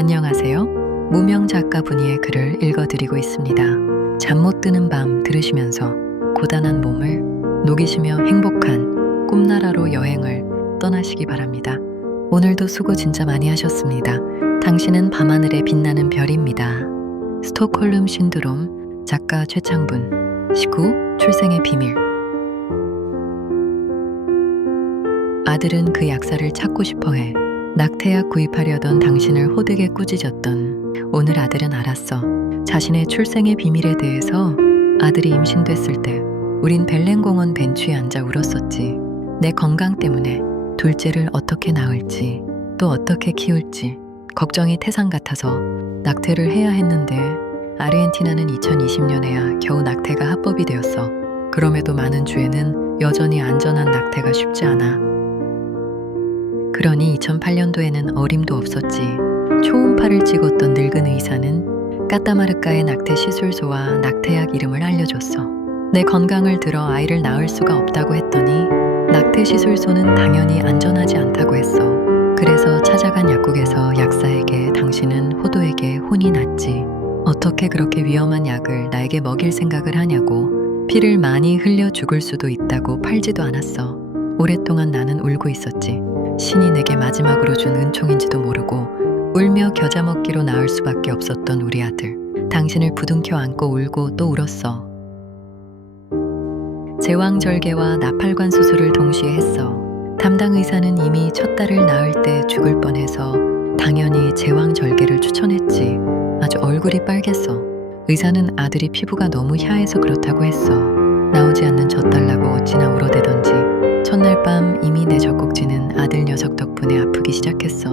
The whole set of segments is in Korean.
안녕하세요. 무명 작가 분이의 글을 읽어드리고 있습니다. 잠 못 드는 밤 들으시면서 고단한 몸을 녹이시며 행복한 꿈나라로 여행을 떠나시기 바랍니다. 오늘도 수고 진짜 많이 하셨습니다. 당신은 밤하늘에 빛나는 별입니다. 스톡홀름 신드롬, 작가 최창분. 19. 출생의 비밀. 아들은 그 약사를 찾고 싶어해. 낙태약 구입하려던 당신을 호되게 꾸짖었던 오늘 아들은 알았어. 자신의 출생의 비밀에 대해서. 아들이 임신됐을 때 우린 벨렌공원 벤치에 앉아 울었었지. 내 건강 때문에 둘째를 어떻게 낳을지 또 어떻게 키울지 걱정이 태산 같아서 낙태를 해야 했는데 아르헨티나는 2020년에야 겨우 낙태가 합법이 되었어. 그럼에도 많은 주에는 여전히 안전한 낙태가 쉽지 않아. 그러니 2008년도에는 어림도 없었지. 초음파를 찍었던 늙은 의사는 까따마르카의 낙태 시술소와 낙태약 이름을 알려줬어. 내 건강을 들어 아이를 낳을 수가 없다고 했더니 낙태 시술소는 당연히 안전하지 않다고 했어. 그래서 찾아간 약국에서 약사에게 당신은 호도에게 혼이 났지. 어떻게 그렇게 위험한 약을 나에게 먹일 생각을 하냐고. 피를 많이 흘려 죽을 수도 있다고 팔지도 않았어. 오랫동안 나는 울고 있었지. 신이 내게 마지막으로 준 은총인지도 모르고 울며 겨자 먹기로 나을 수밖에 없었던 우리 아들. 당신을 부둥켜 안고 울고 또 울었어. 제왕절개와 나팔관 수술을 동시에 했어. 담당 의사는 이미 첫 딸을 낳을 때 죽을 뻔해서 당연히 제왕절개를 추천했지. 아주 얼굴이 빨갰어. 의사는 아들이 피부가 너무 야해서 그렇다고 했어. 나오지 않는 젖달라고 어찌나 울어대던지. 첫날 밤 이미 내 젖꼭지는 아들 녀석 덕분에 아프기 시작했어.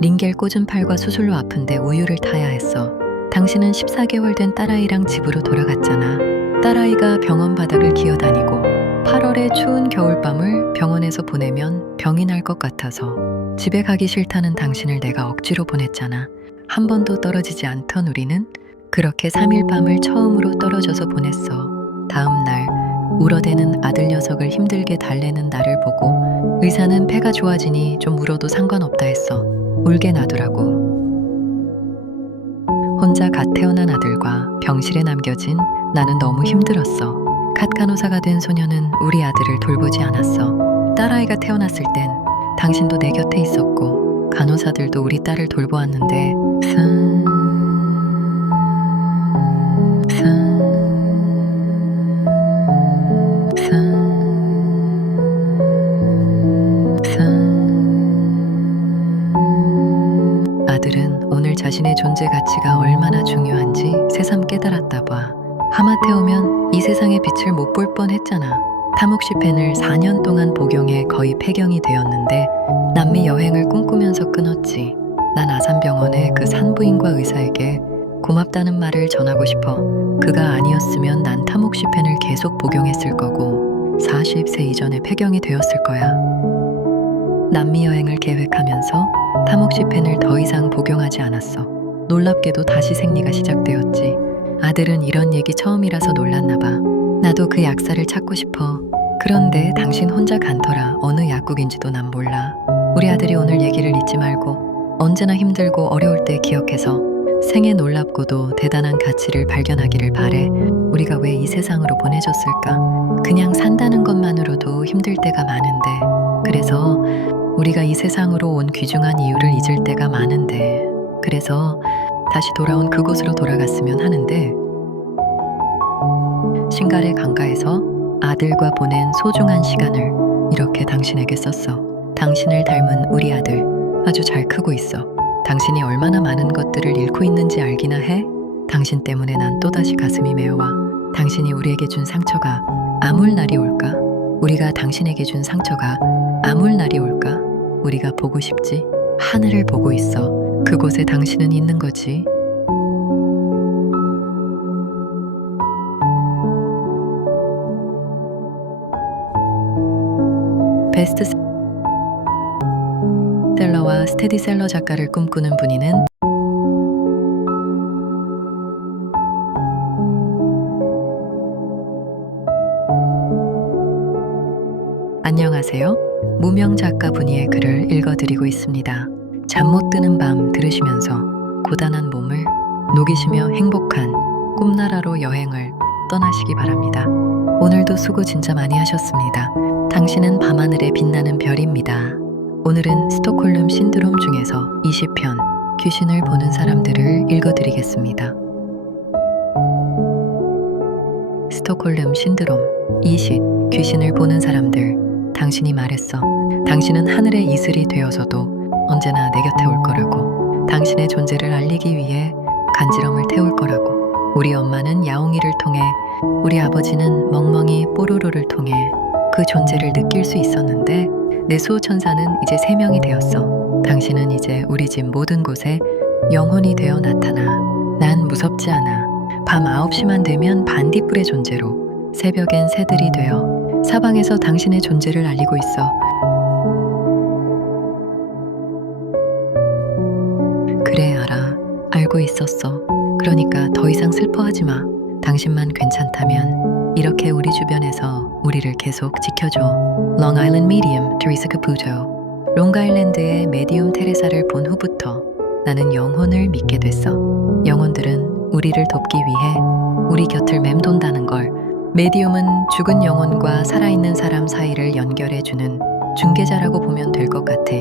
링겔 꽂은 팔과 수술로 아픈데 우유를 타야 했어. 당신은 14개월 된 딸아이랑 집으로 돌아갔잖아. 딸아이가 병원 바닥을 기어다니고 8월의 추운 겨울밤을 병원에서 보내면 병이 날 것 같아서 집에 가기 싫다는 당신을 내가 억지로 보냈잖아. 한 번도 떨어지지 않던 우리는 그렇게 3일 밤을 처음으로 떨어져서 보냈어. 다음 날 울어대는 아들 녀석을 힘들게 달래는 나를 보고 의사는 폐가 좋아지니 좀 울어도 상관없다 했어. 울게 놔두라고. 혼자 갓 태어난 아들과 병실에 남겨진 나는 너무 힘들었어. 갓 간호사가 된 소녀는 우리 아들을 돌보지 않았어. 딸아이가 태어났을 땐 당신도 내 곁에 있었고 간호사들도 우리 딸을 돌보았는데 아들은 오늘 자신의 존재 가치가 얼마나 중요한지 새삼 깨달았다 봐. 하마테오면 이 세상의 빛을 못 볼 뻔했잖아. 타목시펜을 4년 동안 복용해 거의 폐경이 되었는데 남미 여행을 꿈꾸면서 끊었지. 난 아산병원의 그 산부인과 의사에게 고맙다는 말을 전하고 싶어. 그가 아니었으면 난 타목시펜을 계속 복용했을 거고 40세 이전에 폐경이 되었을 거야. 남미 여행을 계획하면서 타목시펜을 더 이상 복용하지 않았어. 놀랍게도 다시 생리가 시작되었지. 아들은 이런 얘기 처음이라서 놀랐나 봐. 나도 그 약사를 찾고 싶어. 그런데 당신 혼자 간터라 어느 약국인지도 난 몰라. 우리 아들이 오늘 얘기를 잊지 말고 언제나 힘들고 어려울 때 기억해서 생애 놀랍고도 대단한 가치를 발견하기를 바래. 우리가 왜 이 세상으로 보내졌을까? 그냥 산다는 것만으로도 힘들 때가 많은데, 그래서 우리가 이 세상으로 온 귀중한 이유를 잊을 때가 많은데, 그래서 다시 돌아온 그곳으로 돌아갔으면 하는데. 싱가레 강가에서 아들과 보낸 소중한 시간을 이렇게 당신에게 썼어. 당신을 닮은 우리 아들 아주 잘 크고 있어. 당신이 얼마나 많은 것들을 잃고 있는지 알기나 해? 당신 때문에 난 또다시 가슴이 메어와. 당신이 우리에게 준 상처가 아물 날이 올까? 우리가 당신에게 준 상처가 아물 날이 올까? 우리가 보고 싶지? 하늘을 보고 있어. 그곳에 당신은 있는 거지. 베스트셀러와 스테디셀러 작가를 꿈꾸는 분이는 안녕하세요. 무명 작가 분이의 글을 읽어드리고 있습니다. 잠 못 드는 밤 들으시면서 고단한 몸을 녹이시며 행복한 꿈나라로 여행을 떠나시기 바랍니다. 오늘도 수고 진짜 많이 하셨습니다. 당신은 밤하늘에 빛나는 별입니다. 오늘은 스톡홀름 신드롬 중에서 20편 귀신을 보는 사람들을 읽어드리겠습니다. 스톡홀름 신드롬 20 귀신을 보는 사람들. 당신이 말했어. 당신은 하늘의 이슬이 되어서도 언제나 내 곁에 올 거라고. 당신의 존재를 알리기 위해 간지럼을 태울 거라고. 우리 엄마는 야옹이를 통해, 우리 아버지는 멍멍이 뽀로로를 통해 그 존재를 느낄 수 있었는데 내 수호천사는 이제 3명이 되었어. 당신은 이제 우리 집 모든 곳에 영혼이 되어 나타나. 난 무섭지 않아. 밤 9시만 되면 반딧불의 존재로, 새벽엔 새들이 되어 사방에서 당신의 존재를 알리고 있어. 그래, 알아. 알고 있었어. 그러니까 더 이상 슬퍼하지 마. 당신만 괜찮다면 이렇게 우리 주변에서 우리를 계속 지켜줘. Long Island Medium, Teresa Caputo. 롱아일랜드의 메디움 테레사를 본 후부터 나는 영혼을 믿게 됐어. 영혼들은 우리를 돕기 위해 우리 곁을 맴돈다는 걸. 메디움은 죽은 영혼과 살아있는 사람 사이를 연결해주는 중개자라고 보면 될 것 같아.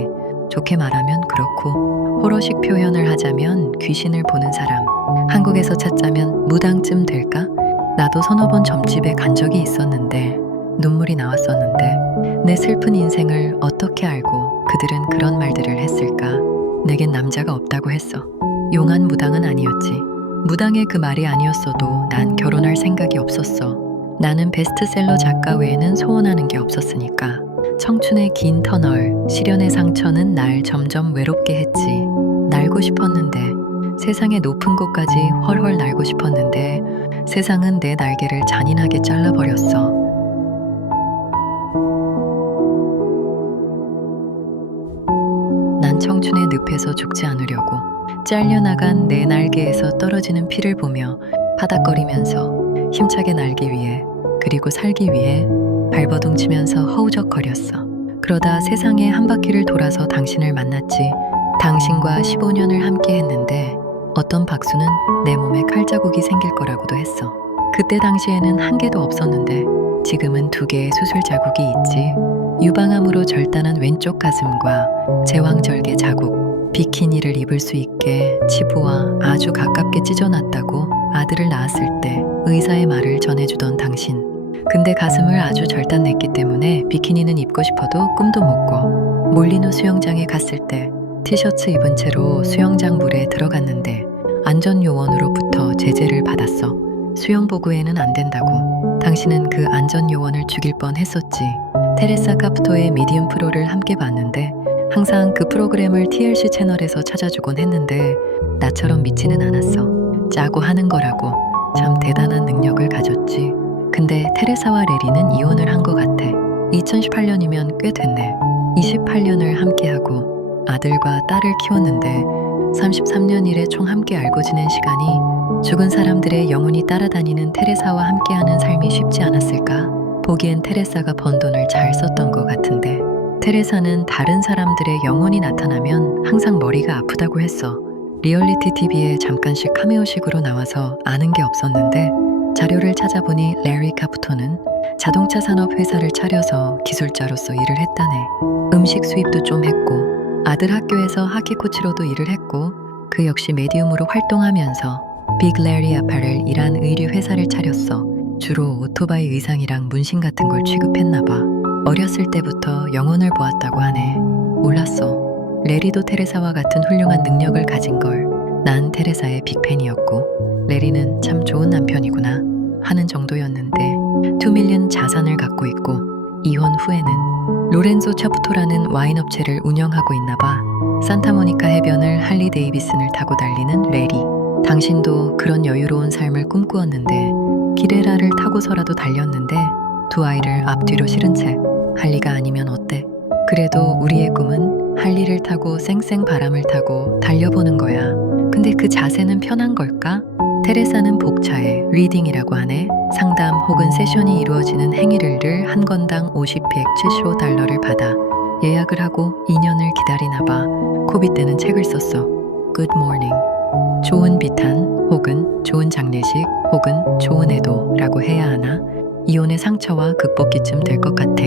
좋게 말하면 그렇고, 호러식 표현을 하자면 귀신을 보는 사람. 한국에서 찾자면 무당쯤 될까? 나도 서너 번 점집에 간 적이 있었는데 눈물이 나왔었는데 내 슬픈 인생을 어떻게 알고 그들은 그런 말들을 했을까? 내겐 남자가 없다고 했어. 용한 무당은 아니었지. 무당의 그 말이 아니었어도 난 결혼할 생각이 없었어. 나는 베스트셀러 작가 외에는 소원하는 게 없었으니까. 청춘의 긴 터널, 시련의 상처는 날 점점 외롭게 했지. 날고 싶었는데, 세상의 높은 곳까지 훨훨 날고 싶었는데 세상은 내 날개를 잔인하게 잘라버렸어. 난 청춘의 늪에서 죽지 않으려고 잘려나간 내 날개에서 떨어지는 피를 보며 파닥거리면서 힘차게 날기 위해, 그리고 살기 위해 발버둥 치면서 허우적거렸어. 그러다 세상에 한 바퀴를 돌아서 당신을 만났지. 당신과 15년을 함께 했는데 어떤 박수는 내 몸에 칼자국이 생길 거라고도 했어. 그때 당시에는 한 개도 없었는데 지금은 2개의 수술 자국이 있지. 유방암으로 절단한 왼쪽 가슴과 제왕절개 자국, 비키니를 입을 수 있게 치부와 아주 가깝게 찢어놨다고 아들을 낳았을 때 의사의 말을 전해주던 당신. 근데 가슴을 아주 절단냈기 때문에 비키니는 입고 싶어도 꿈도 못 꿔. 몰리노 수영장에 갔을 때 티셔츠 입은 채로 수영장 물에 들어갔는데 안전요원으로부터 제재를 받았어. 수영복구에는 안 된다고. 당신은 그 안전요원을 죽일 뻔했었지. 테레사 카프토의 미디움 프로를 함께 봤는데 항상 그 프로그램을 TLC 채널에서 찾아주곤 했는데 나처럼 믿지는 않았어. 짜고 하는 거라고. 참 대단한 능력을 가졌지. 근데 테레사와 레리는 이혼을 한 것 같아. 2018년이면 꽤 됐네. 28년을 함께하고 아들과 딸을 키웠는데 33년 일에 총 함께 알고 지낸 시간이 죽은 사람들의 영혼이 따라다니는 테레사와 함께하는 삶이 쉽지 않았을까? 보기엔 테레사가 번 돈을 잘 썼던 것 같은데. 테레사는 다른 사람들의 영혼이 나타나면 항상 머리가 아프다고 했어. 리얼리티 TV에 잠깐씩 카메오식으로 나와서 아는 게 없었는데 자료를 찾아보니 레리 카프토는 자동차 산업 회사를 차려서 기술자로서 일을 했다네. 음식 수입도 좀 했고 아들 학교에서 하키 코치로도 일을 했고 그 역시 메디움으로 활동하면서 빅 레리 아파렐이란 의류 회사를 차렸어. 주로 오토바이 의상이랑 문신 같은 걸 취급했나 봐. 어렸을 때부터 영혼을 보았다고 하네. 몰랐어. 레리도 테레사와 같은 훌륭한 능력을 가진 걸. 난 테레사의 빅팬이었고 레리는 참 좋은 남편이구나 하는 정도였는데 2밀리언 자산을 갖고 있고 이혼 후에는 로렌조 차프토라는 와인 업체를 운영하고 있나 봐. 산타모니카 해변을 할리 데이비슨을 타고 달리는 레리. 당신도 그런 여유로운 삶을 꿈꾸었는데 기레라를 타고서라도 달렸는데 2 아이를 앞뒤로 실은 채 할리가 아니면 어때? 그래도 우리의 꿈은 할리를 타고 쌩쌩 바람을 타고 달려보는 거야. 근데 그 자세는 편한 걸까? 테레사는 복차에 리딩이라고 하네. 상담 혹은 세션이 이루어지는 행위를 늘 한 건당 50팩 $75를 받아 예약을 하고 2년을 기다리나 봐. 코비 때는 책을 썼어. Good morning. 좋은 비탄 혹은 좋은 장례식 혹은 좋은 애도라고 해야 하나? 이혼의 상처와 극복기쯤 될 것 같아.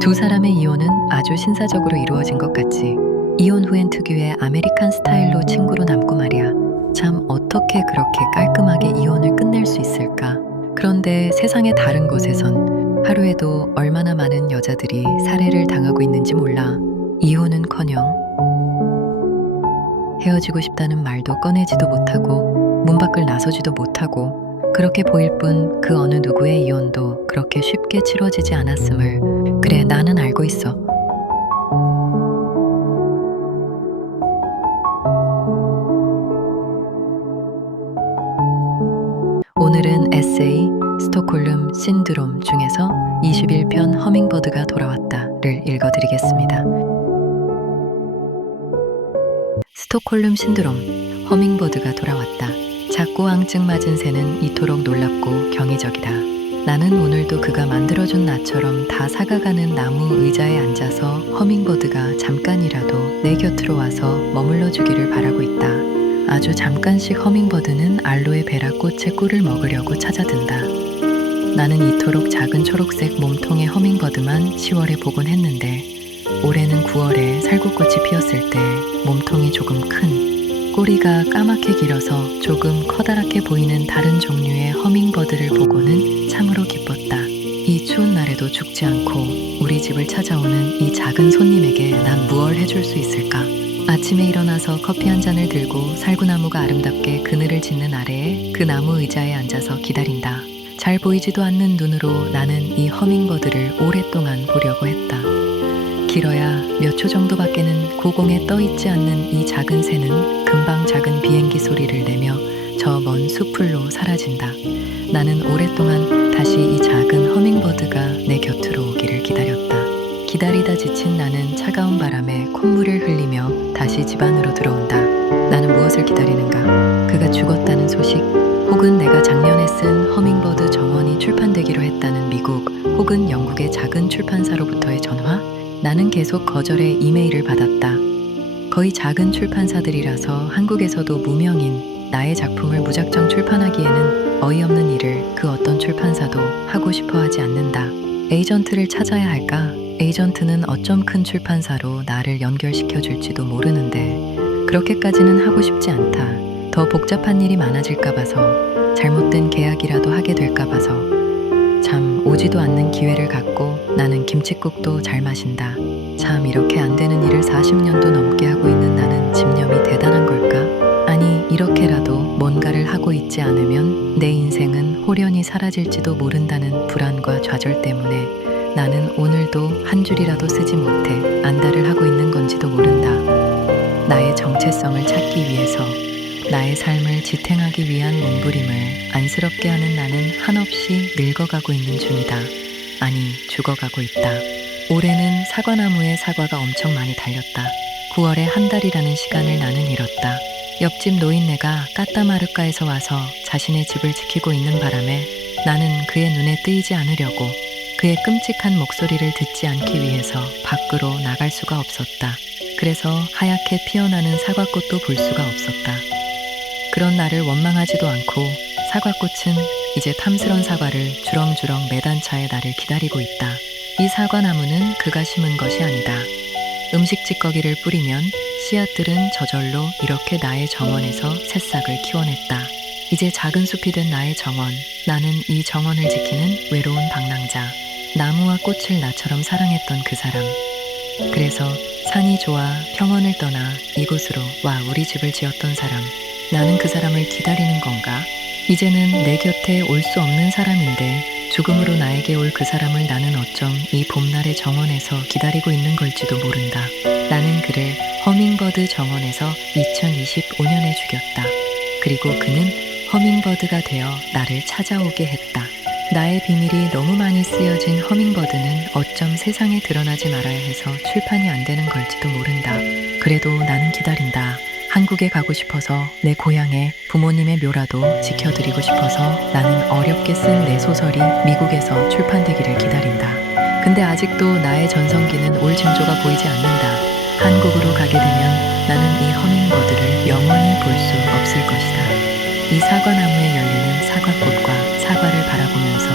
두 사람의 이혼은 아주 신사적으로 이루어진 것 같지. 이혼 후엔 특유의 아메리칸 스타일로 친구로 남고 말이야. 참 어떻게 그렇게 깔끔하게 이혼을 끝낼 수 있을까? 그런데 세상의 다른 곳에선 하루에도 얼마나 많은 여자들이 살해를 당하고 있는지 몰라. 이혼은커녕 헤어지고 싶다는 말도 꺼내지도 못하고 문 밖을 나서지도 못하고 그렇게 보일 뿐 그 어느 누구의 이혼도 그렇게 쉽게 치러지지 않았음을 그래 나는 알고 있어. 오늘은 에세이 스톡홀름 신드롬 중에서 21편 허밍버드가 돌아왔다를 읽어드리겠습니다. 스톡홀름 신드롬 허밍버드가 돌아왔다. 작고 앙증 맞은 새는 이토록 놀랍고 경이적이다. 나는 오늘도 그가 만들어준 나처럼 다 사가가는 나무 의자에 앉아서 허밍버드가 잠깐이라도 내 곁으로 와서 머물러 주기를 바라고 있다. 아주 잠깐씩 허밍버드는 알로에 베라 꽃의 꿀을 먹으려고 찾아든다. 나는 이토록 작은 초록색 몸통의 허밍버드만 10월에 보곤 했는데 올해는 9월에 살구꽃이 피었을 때 몸통이 조금 큰 꼬리가 까맣게 길어서 조금 커다랗게 보이는 다른 종류의 허밍버드를 보고는 참으로 기뻤다. 이 추운 날에도 죽지 않고 우리 집을 찾아오는 이 작은 손님에게 난 무얼 해줄 수 있을까? 아침에 일어나서 커피 한 잔을 들고 살구나무가 아름답게 그늘을 짓는 아래에 그 나무 의자에 앉아서 기다린다. 잘 보이지도 않는 눈으로 나는 이 허밍버드를 오랫동안 보려고 했다. 길어야 몇 초 정도밖에는 고공에 떠있지 않는 이 작은 새는 금방 작은 비행기 소리를 내며 저 먼 숲풀로 사라진다. 나는 오랫동안 다시 이 작은 허밍버드가 내 곁으로 오기를 기다렸다. 기다리다 지친 나는 차가운 바람에 콧물을 흘리며 다시 집 안으로 들어온다. 나는 무엇을 기다리는가? 그가 죽었다는 소식? 혹은 내가 작년에 쓴 허밍버드 정원이 출판되기로 했다는 미국 혹은 영국의 작은 출판사로부터의 전화? 나는 계속 거절의 이메일을 받았다. 거의 작은 출판사들이라서 한국에서도 무명인 나의 작품을 무작정 출판하기에는 어이없는 일을 그 어떤 출판사도 하고 싶어 하지 않는다. 에이전트를 찾아야 할까? 에이전트는 어쩜 큰 출판사로 나를 연결시켜 줄지도 모르는데 그렇게까지는 하고 싶지 않다. 더 복잡한 일이 많아질까 봐서 잘못된 계약이라도 하게 될까 봐서 참 오지도 않는 기회를 갖고 나는 김칫국도 잘 마신다. 참 이렇게 안 되는 일을 40년도 넘게 하고 있는 나는 집념이 대단한 걸까? 아니 이렇게라도 뭔가를 하고 있지 않으면 내 인생은 홀연히 사라질지도 모른다는 불안과 좌절 때문에 나는 오늘도 한 줄이라도 쓰지 못해 안달을 하고 있는 건지도 모른다. 나의 정체성을 찾기 위해서 나의 삶을 지탱하기 위한 몸부림을 안쓰럽게 하는 나는 한없이 늙어가고 있는 중이다. 아니 죽어가고 있다. 올해는 사과나무에 사과가 엄청 많이 달렸다. 9월에 한 달이라는 시간을 나는 잃었다. 옆집 노인네가 까따마르카에서 와서 자신의 집을 지키고 있는 바람에 나는 그의 눈에 뜨이지 않으려고 그의 끔찍한 목소리를 듣지 않기 위해서 밖으로 나갈 수가 없었다. 그래서 하얗게 피어나는 사과꽃도 볼 수가 없었다. 그런 나를 원망하지도 않고 사과꽃은 이제 탐스런 사과를 주렁주렁 매단 차에 나를 기다리고 있다. 이 사과나무는 그가 심은 것이 아니다. 음식 찌꺼기를 뿌리면 씨앗들은 저절로 이렇게 나의 정원에서 새싹을 키워냈다. 이제 작은 숲이 된 나의 정원. 나는 이 정원을 지키는 외로운 방랑자. 나무와 꽃을 나처럼 사랑했던 그 사람. 그래서 산이 좋아 평원을 떠나 이곳으로 와 우리 집을 지었던 사람. 나는 그 사람을 기다리는 건가? 이제는 내 곁에 올 수 없는 사람인데 죽음으로 나에게 올 그 사람을 나는 어쩜 이 봄날의 정원에서 기다리고 있는 걸지도 모른다. 나는 그를 허밍버드 정원에서 2025년에 죽였다. 그리고 그는 허밍버드가 되어 나를 찾아오게 했다. 나의 비밀이 너무 많이 쓰여진 허밍버드는 어쩜 세상에 드러나지 말아야 해서 출판이 안 되는 걸지도 모른다. 그래도 나는 기다린다. 한국에 가고 싶어서 내 고향에 부모님의 묘라도 지켜드리고 싶어서 나는 어렵게 쓴 내 소설이 미국에서 출판되기를 기다린다. 근데 아직도 나의 전성기는 올 징조가 보이지 않는다. 한국으로 가게 되면 나는 이 허밍버드를 영원히 볼 수 없을 사과나무에 열리는 사과꽃과 사과를 바라보면서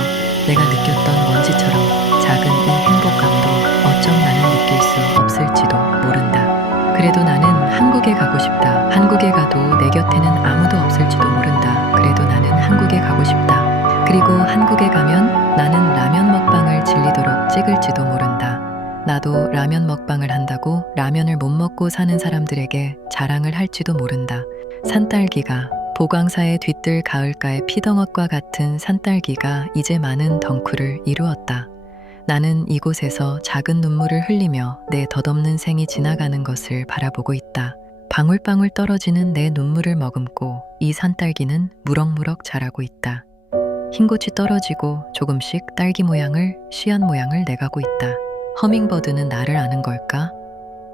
내가 느꼈던 먼지처럼 작은 이 행복감도 어쩜 나는 느낄 수 없을지도 모른다. 그래도 나는 한국에 가고 싶다. 한국에 가도 내 곁에는 아무도 없을지도 모른다. 그래도 나는 한국에 가고 싶다. 그리고 한국에 가면 나는 라면 먹방을 질리도록 찍을지도 모른다. 나도 라면 먹방을 한다고 라면을 못 먹고 사는 사람들에게 자랑을 할지도 모른다. 산딸기가 보광사의 뒤뜰 가을가의 피덩어과 같은 산딸기가 이제 많은 덩쿨을 이루었다. 나는 이곳에서 작은 눈물을 흘리며 내 덧없는 생이 지나가는 것을 바라보고 있다. 방울방울 떨어지는 내 눈물을 머금고 이 산딸기는 무럭무럭 자라고 있다. 흰꽃이 떨어지고 조금씩 딸기 모양을 씨앗 모양을 내가고 있다. 허밍버드는 나를 아는 걸까?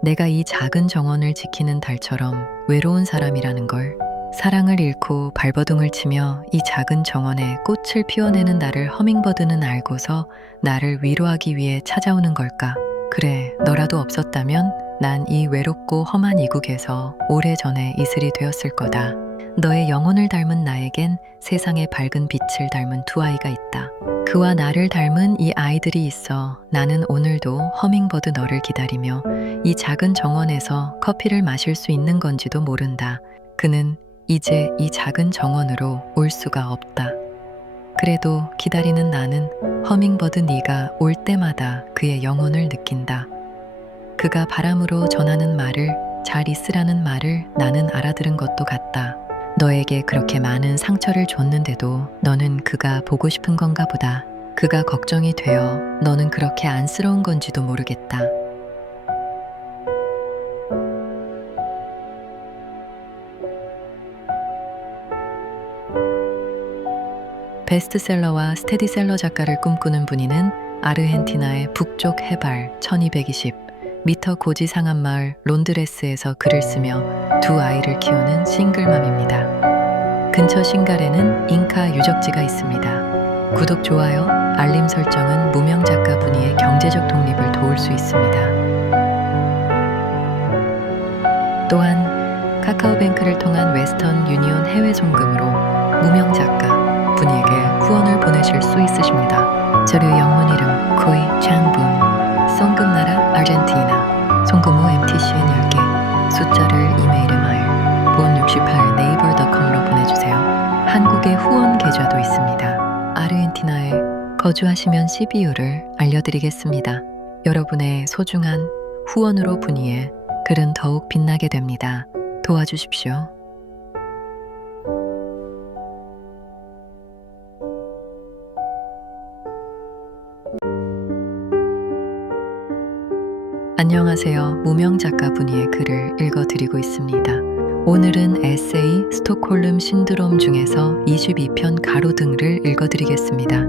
내가 이 작은 정원을 지키는 달처럼 외로운 사람이라는 걸, 사랑을 잃고 발버둥을 치며 이 작은 정원에 꽃을 피워내는 나를 허밍버드는 알고서 나를 위로하기 위해 찾아오는 걸까? 그래, 너라도 없었다면 난 이 외롭고 험한 이국에서 오래전에 이슬이 되었을 거다. 너의 영혼을 닮은 나에겐 세상의 밝은 빛을 닮은 두 아이가 있다. 그와 나를 닮은 이 아이들이 있어 나는 오늘도 허밍버드 너를 기다리며 이 작은 정원에서 커피를 마실 수 있는 건지도 모른다. 그는 이제 이 작은 정원으로 올 수가 없다. 그래도 기다리는 나는 허밍버드 네가 올 때마다 그의 영혼을 느낀다. 그가 바람으로 전하는 말을, 잘 있으라는 말을 나는 알아들은 것도 같다. 너에게 그렇게 많은 상처를 줬는데도 너는 그가 보고 싶은 건가 보다. 그가 걱정이 되어 너는 그렇게 안쓰러운 건지도 모르겠다. 베스트셀러와 스테디셀러 작가를 꿈꾸는 분이는 아르헨티나의 북쪽 해발 1220m 고지상한 마을 론드레스에서 글을 쓰며 두 아이를 키우는 싱글맘입니다. 근처 싱갈에는 잉카 유적지가 있습니다. 구독, 좋아요, 알림 설정은 무명 작가 분이의 경제적 독립을 도울 수 있습니다. 또한 카카오뱅크를 통한 웨스턴 유니온 해외 송금으로 무명 작가 분에게 후원을 보내실 수 있으십니다. 저류 영문 이름 코이 장붐, 송금 나라 아르헨티나, 송금 후 MTCN 10개, 숫자를 이메일에 마일, 본68 네이버.com으로 보내주세요. 한국의 후원 계좌도 있습니다. 아르헨티나에 거주하시면 CBU를 알려드리겠습니다. 여러분의 소중한 후원으로 분이의 글은 더욱 빛나게 됩니다. 도와주십시오. 안녕하세요. 무명 작가 분이의 글을 읽어드리고 있습니다. 오늘은 에세이 스톡홀름 신드롬 중에서 22편 가로등을 읽어드리겠습니다.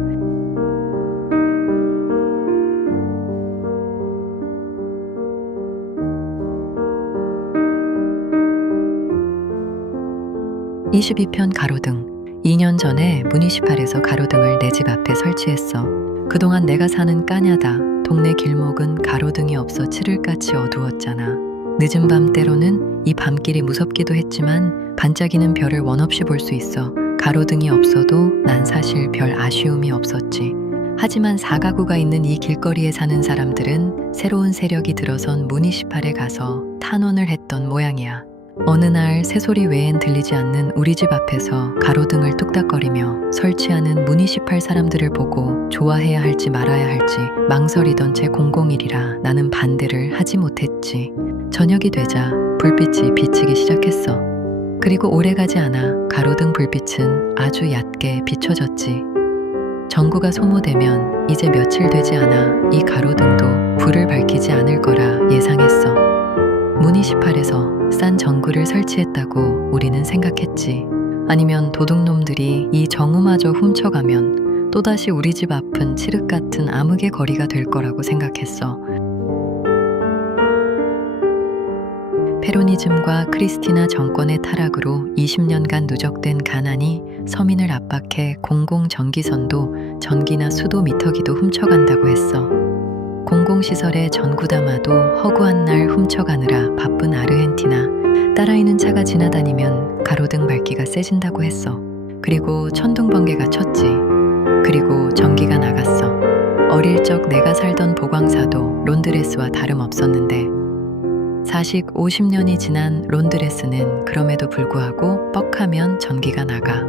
(22편) 가로등. 2년 전에 무니시팔에서 가로등을 내 집 앞에 설치했어. 그동안 내가 사는 까냐다 동네 길목은 가로등이 없어 칠흑같이 어두웠잖아. 늦은 밤 때로는 이 밤길이 무섭기도 했지만 반짝이는 별을 원없이 볼 수 있어 가로등이 없어도 난 사실 별 아쉬움이 없었지. 하지만 4가구가 있는 이 길거리에 사는 사람들은 새로운 세력이 들어선 무니시팔에 가서 탄원을 했던 모양이야. 어느 날 새소리 외엔 들리지 않는 우리 집 앞에서 가로등을 뚝딱거리며 설치하는 무니시팔 사람들을 보고 좋아해야 할지 말아야 할지 망설이던 제 001이라 나는 반대를 하지 못했지. 저녁이 되자 불빛이 비치기 시작했어. 그리고 오래가지 않아 가로등 불빛은 아주 얕게 비춰졌지. 전구가 소모되면 이제 며칠 되지 않아 이 가로등도 불을 밝히지 않을 거라 예상했어. 무니시팔에서 싼 전구를 설치했다고 우리는 생각했지. 아니면 도둑놈들이 이 정우마저 훔쳐가면 또다시 우리 집 앞은 칠흑 같은 암흑의 거리가 될 거라고 생각했어. 페로니즘과 크리스티나 정권의 타락으로 20년간 누적된 가난이 서민을 압박해 공공전기선도 전기나 수도 미터기도 훔쳐간다고 했어. 공공시설에 전구 담아도 허구한 날 훔쳐가느라 바쁜 아르헨티나. 딸아이는 차가 지나다니면 가로등 밝기가 세진다고 했어. 그리고 천둥번개가 쳤지. 그리고 전기가 나갔어. 어릴 적 내가 살던 보광사도 론드레스와 다름없었는데 사식 50년이 지난 론드레스는 그럼에도 불구하고 뻑하면 전기가 나가.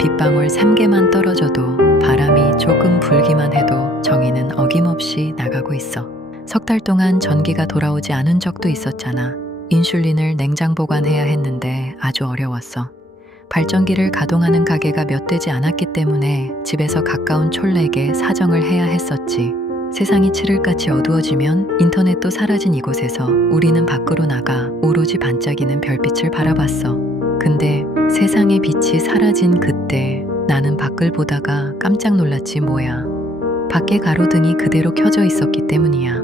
빗방울 3개만 떨어져도 바람이 조금 불기만 해도 전기는 어김없이 나가고 있어. 석 달 동안 전기가 돌아오지 않은 적도 있었잖아. 인슐린을 냉장 보관해야 했는데 아주 어려웠어. 발전기를 가동하는 가게가 몇 되지 않았기 때문에 집에서 가까운 촌렉에 사정을 해야 했었지. 세상이 칠흑같이 어두워지면 인터넷도 사라진 이곳에서 우리는 밖으로 나가 오로지 반짝이는 별빛을 바라봤어. 근데 세상의 빛이 사라진 그때 나는 밖을 보다가 깜짝 놀랐지 뭐야. 밖에 가로등이 그대로 켜져 있었기 때문이야.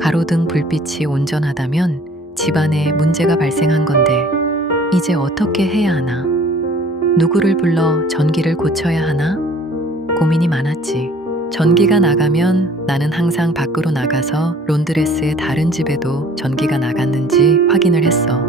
가로등 불빛이 온전하다면 집안에 문제가 발생한 건데 이제 어떻게 해야 하나? 누구를 불러 전기를 고쳐야 하나? 고민이 많았지. 전기가 나가면 나는 항상 밖으로 나가서 론드레스의 다른 집에도 전기가 나갔는지 확인을 했어.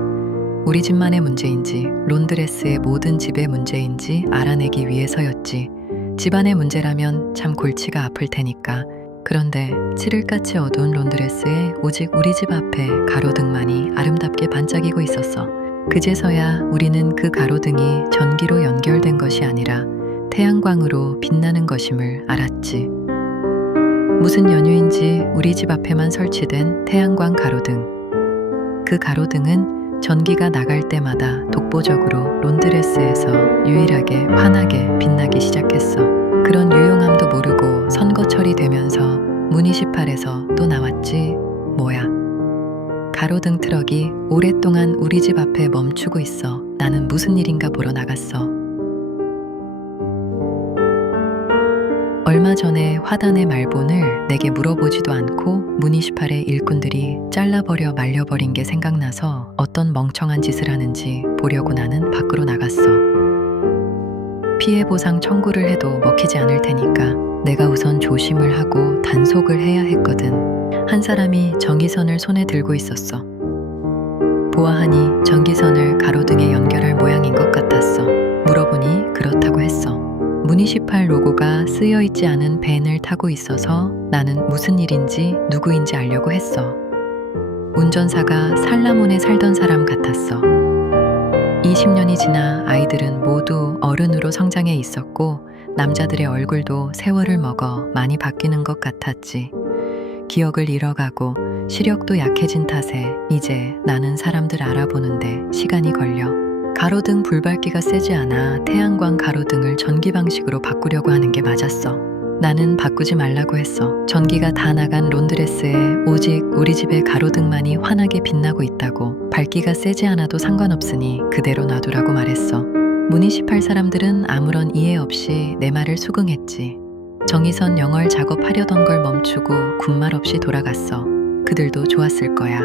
우리 집만의 문제인지 론드레스의 모든 집의 문제인지 알아내기 위해서였지. 집안의 문제라면 참 골치가 아플 테니까. 그런데 칠흑같이 어두운 론드레스에 오직 우리 집 앞에 가로등만이 아름답게 반짝이고 있었어. 그제서야 우리는 그 가로등이 전기로 연결된 것이 아니라 태양광으로 빛나는 것임을 알았지. 무슨 연유인지 우리 집 앞에만 설치된 태양광 가로등. 그 가로등은 전기가 나갈 때마다 독보적으로 론드레스에서 유일하게 환하게 빛나기 시작했어. 그런 유용함도 모르고 선거철이 되면서 무니시팔에서 또 나왔지 뭐야. 가로등 트럭이 오랫동안 우리 집 앞에 멈추고 있어. 나는 무슨 일인가 보러 나갔어. 얼마 전에 화단의 말본을 내게 물어보지도 않고 무니시팔의 일꾼들이 잘라버려 말려버린 게 생각나서 어떤 멍청한 짓을 하는지 보려고 나는 밖으로 나갔어. 피해 보상 청구를 해도 먹히지 않을 테니까 내가 우선 조심을 하고 단속을 해야 했거든. 한 사람이 전기선을 손에 들고 있었어. 보아하니 전기선을 가로등에 연결할 모양인 것 같았어. 물어보니 그렇다고 했어. 무니시팔 로고가 쓰여 있지 않은 밴을 타고 있어서 나는 무슨 일인지 누구인지 알려고 했어. 운전사가 살라몬에 살던 사람 같았어. 20년이 지나 아이들은 모두 어른으로 성장해 있었고 남자들의 얼굴도 세월을 먹어 많이 바뀌는 것 같았지. 기억을 잃어가고 시력도 약해진 탓에 이제 나는 사람들 알아보는데 시간이 걸려. 가로등 불밝기가 세지 않아 태양광 가로등을 전기 방식으로 바꾸려고 하는 게 맞았어. 나는 바꾸지 말라고 했어. 전기가 다 나간 론드레스에 오직 우리 집의 가로등만이 환하게 빛나고 있다고. 밝기가 세지 않아도 상관없으니 그대로 놔두라고 말했어. 무니시팔 사람들은 아무런 이해 없이 내 말을 수긍했지. 정의선 영월 작업하려던 걸 멈추고 군말 없이 돌아갔어. 그들도 좋았을 거야.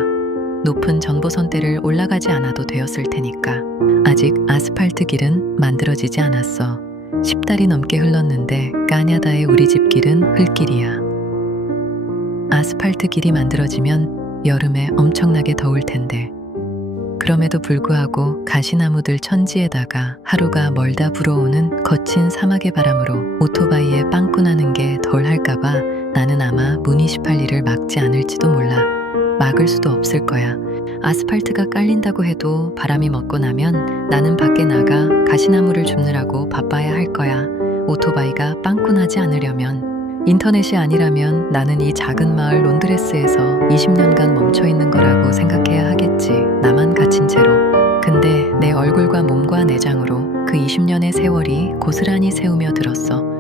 높은 전보선대를 올라가지 않아도 되었을 테니까. 아직 아스팔트 길은 만들어지지 않았어. 10달이 넘게 흘렀는데 까냐다의 우리 집 길은 흙길이야. 아스팔트 길이 만들어지면 여름에 엄청나게 더울 텐데. 그럼에도 불구하고 가시나무들 천지에다가 하루가 멀다 불어오는 거친 사막의 바람으로 오토바이에 빵꾸 나는 게 덜 할까봐 나는 아마 무니시팔 일을 막지 않을지도 몰라. 막을 수도 없을 거야. 아스팔트가 깔린다고 해도 바람이 먹고 나면 나는 밖에 나가 가시나무를 줍느라고 바빠야 할 거야. 오토바이가 빵꾸 나지 않으려면. 인터넷이 아니라면 나는 이 작은 마을 론드레스에서 20년간 멈춰있는 거라고 생각해야 하겠지. 나만 갇힌 채로. 근데 내 얼굴과 몸과 내장으로 그 20년의 세월이 고스란히 새우며 들었어.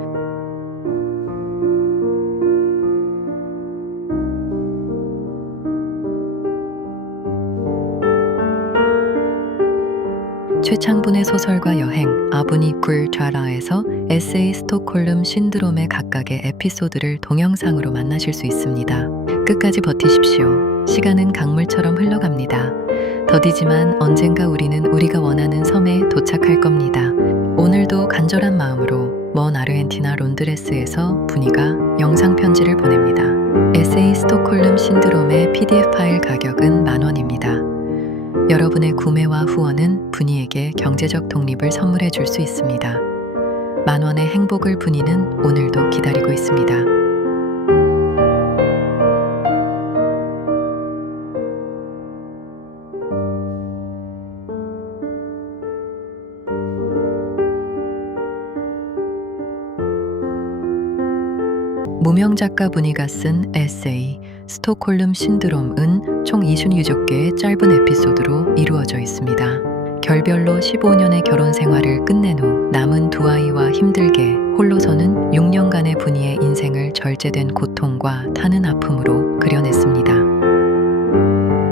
최창분의 소설과 여행 아부니 굴좌라에서 에세이 스톡홀름 신드롬의 각각의 에피소드를 동영상으로 만나실 수 있습니다. 끝까지 버티십시오. 시간은 강물처럼 흘러갑니다. 더디지만 언젠가 우리는 우리가 원하는 섬에 도착할 겁니다. 오늘도 간절한 마음으로 먼 아르헨티나 론드레스에서 분이가 영상 편지를 보냅니다. 에세이 스톡홀름 신드롬의 PDF 파일 가격은 10,000원입니다. 여러분의 구매와 후원은 분이에게 경제적 독립을 선물해 줄 수 있습니다. 10,000원의 행복을 분이는 오늘도 기다리고 있습니다. 무명 작가 분이가 쓴 에세이 스톡홀름 신드롬은 총 26개의 짧은 에피소드로 이루어져 있습니다. 결별로 15년의 결혼 생활을 끝낸 후 남은 두 아이와 힘들게 홀로 서는 6년간의 분이의 인생을 절제된 고통과 타는 아픔으로 그려냈습니다.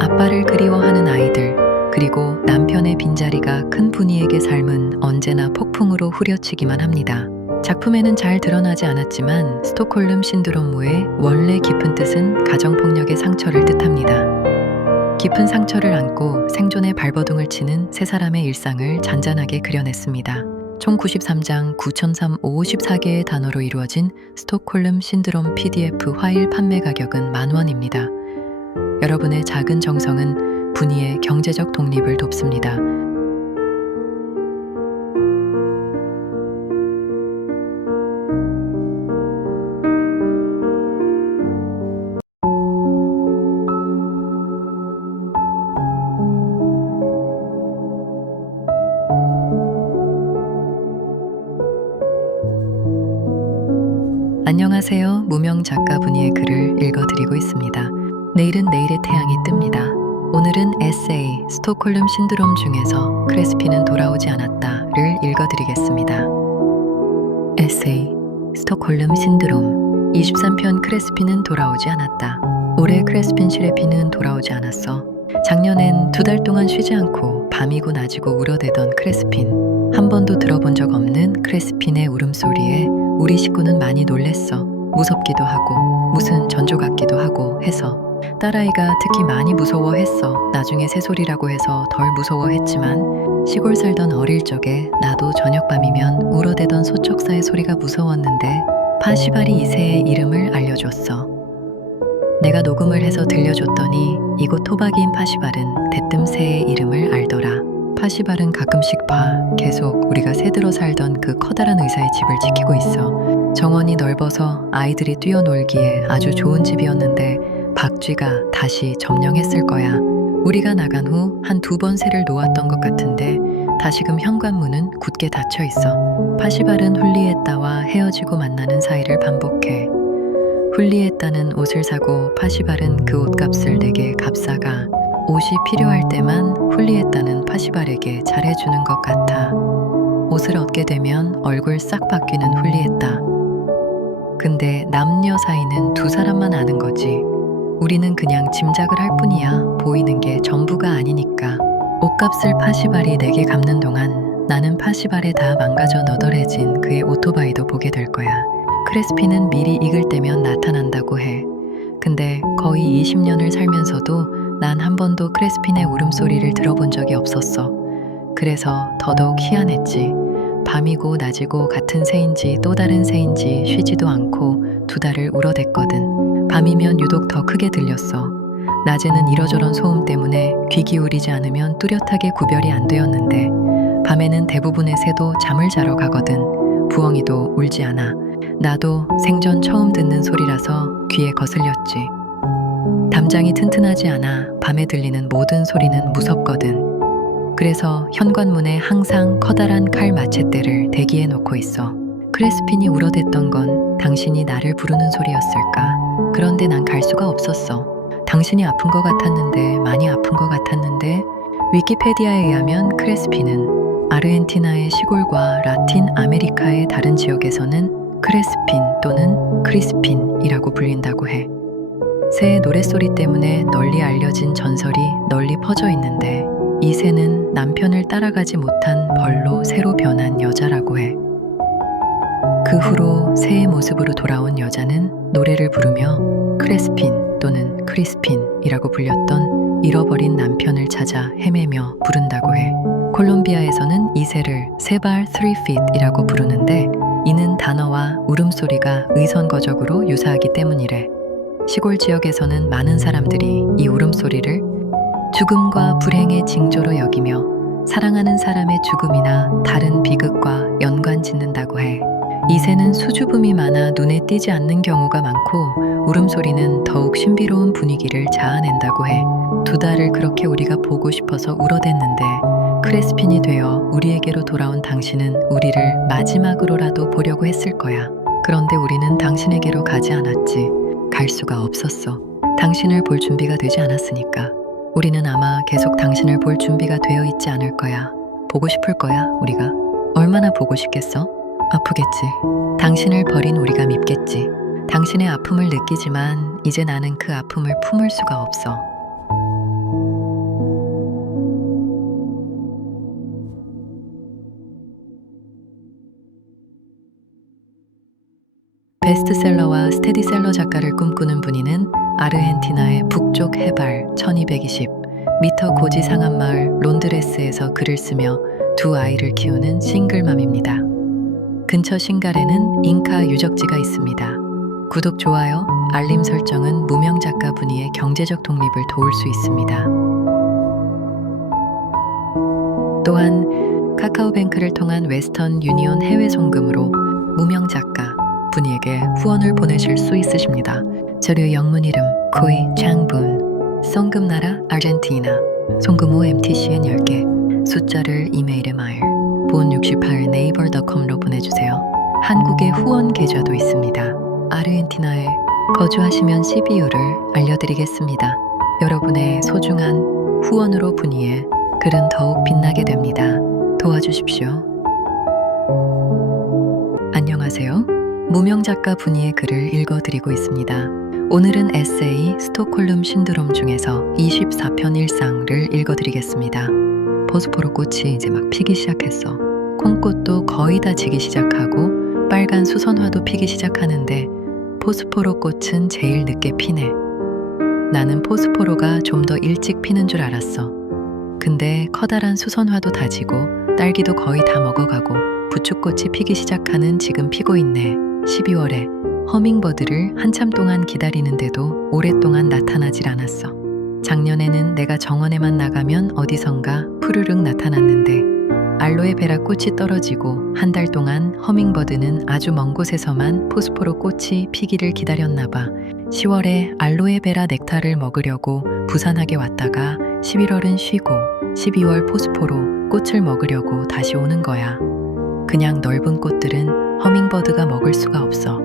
아빠를 그리워하는 아이들, 그리고 남편의 빈자리가 큰 분이에게 삶은 언제나 폭풍으로 후려치기만 합니다. 작품에는 잘 드러나지 않았지만 스톡홀름 신드롬의 원래 깊은 뜻은 가정폭력의 상처를 뜻합니다. 깊은 상처를 안고 생존의 발버둥을 치는 세 사람의 일상을 잔잔하게 그려냈습니다. 총 93장 9,354개의 단어로 이루어진 스톡홀름 신드롬 PDF 파일 판매 가격은 10,000원입니다. 여러분의 작은 정성은 분이의 경제적 독립을 돕습니다. 안녕하세요. 무명 작가 분이의 글을 읽어드리고 있습니다. 내일은 내일의 태양이 뜹니다. 오늘은 에세이 스톡홀름 신드롬 중에서 크레스피는 돌아오지 않았다를 읽어드리겠습니다. 에세이 스톡홀름 신드롬 23편 크레스피는 돌아오지 않았다. 올해 크레스핀 시레피는 돌아오지 않았어. 작년엔 2달 동안 쉬지 않고 밤이고 낮이고 울어대던 크레스핀. 한 번도 들어본 적 없는 크레스핀의 울음소리에 우리 식구는 많이 놀랬어. 무섭기도 하고 무슨 전조 같기도 하고 해서. 딸아이가 특히 많이 무서워했어. 나중에 새소리라고 해서 덜 무서워했지만 시골 살던 어릴 적에 나도 저녁밤이면 울어대던 소촉사의 소리가 무서웠는데 파시바리 2세의 이름을 알려줬어. 내가 녹음을 해서 들려줬더니 이곳 토박이인 파시발은 대뜸새의 이름을 알더라. 파시발은 가끔씩 봐. 계속 우리가 새들어 살던 그 커다란 의사의 집을 지키고 있어. 정원이 넓어서 아이들이 뛰어놀기에 아주 좋은 집이었는데 박쥐가 다시 점령했을 거야. 우리가 나간 후 한 2번 새를 놓았던 것 같은데 다시금 현관문은 굳게 닫혀 있어. 파시발은 훌리에따와 헤어지고 만나는 사이를 반복해. 훌리에따는 옷을 사고 파시발은 그 옷값을 내게 값사가. 옷이 필요할 때만 훌리에따는 파시발에게 잘해주는 것 같아. 옷을 얻게 되면 얼굴 싹 바뀌는 훌리에따. 근데 남녀 사이는 2사람만 아는 거지. 우리는 그냥 짐작을 할 뿐이야. 보이는 게 전부가 아니니까. 옷값을 파시발이 내게 갚는 동안 나는 파시발에 다 망가져 너덜해진 그의 오토바이도 보게 될 거야. 크레스피는 미리 익을 때면 나타난다고 해. 근데 거의 20년을 살면서도 난 한 번도 크레스핀의 울음소리를 들어본 적이 없었어. 그래서 더더욱 희한했지. 밤이고 낮이고 같은 새인지 또 다른 새인지 쉬지도 않고 2달을 울어댔거든. 밤이면 유독 더 크게 들렸어. 낮에는 이러저런 소음 때문에 귀 기울이지 않으면 뚜렷하게 구별이 안 되었는데 밤에는 대부분의 새도 잠을 자러 가거든. 부엉이도 울지 않아. 나도 생전 처음 듣는 소리라서 귀에 거슬렸지. 담장이 튼튼하지 않아 밤에 들리는 모든 소리는 무섭거든. 그래서 현관문에 항상 커다란 칼 마쳇대를 대기해 놓고 있어. 크레스핀이 울어댔던 건 당신이 나를 부르는 소리였을까? 그런데 난 갈 수가 없었어. 당신이 아픈 것 같았는데, 많이 아픈 것 같았는데. 위키페디아에 의하면 크레스핀은 아르헨티나의 시골과 라틴 아메리카의 다른 지역에서는 크레스핀 또는 크리스핀이라고 불린다고 해. 새의 노랫소리 때문에 널리 알려진 전설이 널리 퍼져 있는데 이 새는 남편을 따라가지 못한 벌로 새로 변한 여자라고 해. 그 후로 새의 모습으로 돌아온 여자는 노래를 부르며 크레스핀 또는 크리스핀이라고 불렸던 잃어버린 남편을 찾아 헤매며 부른다고 해. 콜롬비아에서는 이 새를 세발 3feet이라고 부르는데 이는 단어와 울음소리가 의선거적으로 유사하기 때문이래. 시골 지역에서는 많은 사람들이 이 울음소리를 죽음과 불행의 징조로 여기며 사랑하는 사람의 죽음이나 다른 비극과 연관 짓는다고 해. 이 새는 수줍음이 많아 눈에 띄지 않는 경우가 많고 울음소리는 더욱 신비로운 분위기를 자아낸다고 해. 2달을 그렇게 우리가 보고 싶어서 울어댔는데 크레스핀이 되어 우리에게로 돌아온 당신은 우리를 마지막으로라도 보려고 했을 거야. 그런데 우리는 당신에게로 가지 않았지. 갈 수가 없었어. 당신을 볼 준비가 되지 않았으니까. 우리는 아마 계속 당신을 볼 준비가 되어 있지 않을 거야. 보고 싶을 거야, 우리가. 얼마나 보고 싶겠어? 아프겠지. 당신을 버린 우리가 밉겠지. 당신의 아픔을 느끼지만 이제 나는 그 아픔을 품을 수가 없어. 베스트셀러와 스테디셀러 작가를 꿈꾸는 분이는 아르헨티나의 북쪽 해발 1220m 고지상한 마을 론드레스에서 글을 쓰며 2 아이를 키우는 싱글맘입니다. 근처 싱갈에는 잉카 유적지가 있습니다. 구독, 좋아요, 알림 설정은 무명 작가 분이의 경제적 독립을 도울 수 있습니다. 또한 카카오뱅크를 통한 웨스턴 유니온 해외 송금으로 무명 작가 분이에게 후원을 보내실 수 있으십니다. 저류 영문 이름 코이 장분, 송금 나라 아르헨티나, 송금 후 MTCN 10개, 숫자를 이메일에 마일, 본68 네이버.com로 보내주세요. 한국의 후원 계좌도 있습니다. 아르헨티나에 거주하시면 12유를 알려드리겠습니다. 여러분의 소중한 후원으로 분이의 글은 더욱 빛나게 됩니다. 도와주십시오. 안녕하세요. 무명 작가 분이의 글을 읽어드리고 있습니다. 오늘은 에세이 스톡홀름 신드롬 중에서 24편 일상을 읽어드리겠습니다. 보스포로 꽃이 이제 막 피기 시작했어. 콩꽃도 거의 다 지기 시작하고 빨간 수선화도 피기 시작하는데 포스포로 꽃은 제일 늦게 피네. 나는 포스포로가 좀 더 일찍 피는 줄 알았어. 근데 커다란 수선화도 다 지고 딸기도 거의 다 먹어가고 부축꽃이 피기 시작하는 지금 피고 있네. 12월에 허밍버드를 한참 동안 기다리는데도 오랫동안 나타나질 않았어. 작년에는 내가 정원에만 나가면 어디선가 푸르륵 나타났는데 알로에베라 꽃이 떨어지고 한 달 동안 허밍버드는 아주 먼 곳에서만 포스포로 꽃이 피기를 기다렸나 봐. 10월에 알로에베라 넥타를 먹으려고 부산하게 왔다가 11월은 쉬고 12월 포스포로 꽃을 먹으려고 다시 오는 거야. 그냥 넓은 꽃들은 허밍버드가 먹을 수가 없어.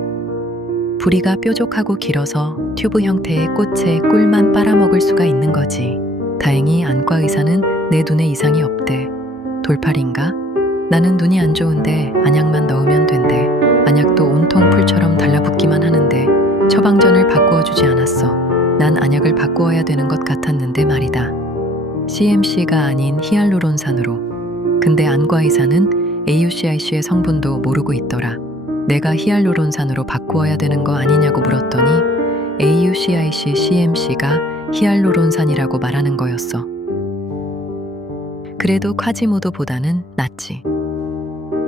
부리가 뾰족하고 길어서 튜브 형태의 꽃에 꿀만 빨아먹을 수가 있는 거지. 다행히 안과 의사는 내 눈에 이상이 없대. 돌팔인가? 나는 눈이 안 좋은데 안약만 넣으면 된대. 안약도 온통 풀처럼 달라붙기만 하는데 처방전을 바꾸어 주지 않았어. 난 안약을 바꾸어야 되는 것 같았는데 말이다. CMC가 아닌 히알루론산으로. 근데 안과 의사는 AUCIC의 성분도 모르고 있더라. 내가 히알루론산으로 바꾸어야 되는 거 아니냐고 물었더니 AUCIC CMC가 히알루론산이라고 말하는 거였어. 그래도 콰지모도보다는 낫지.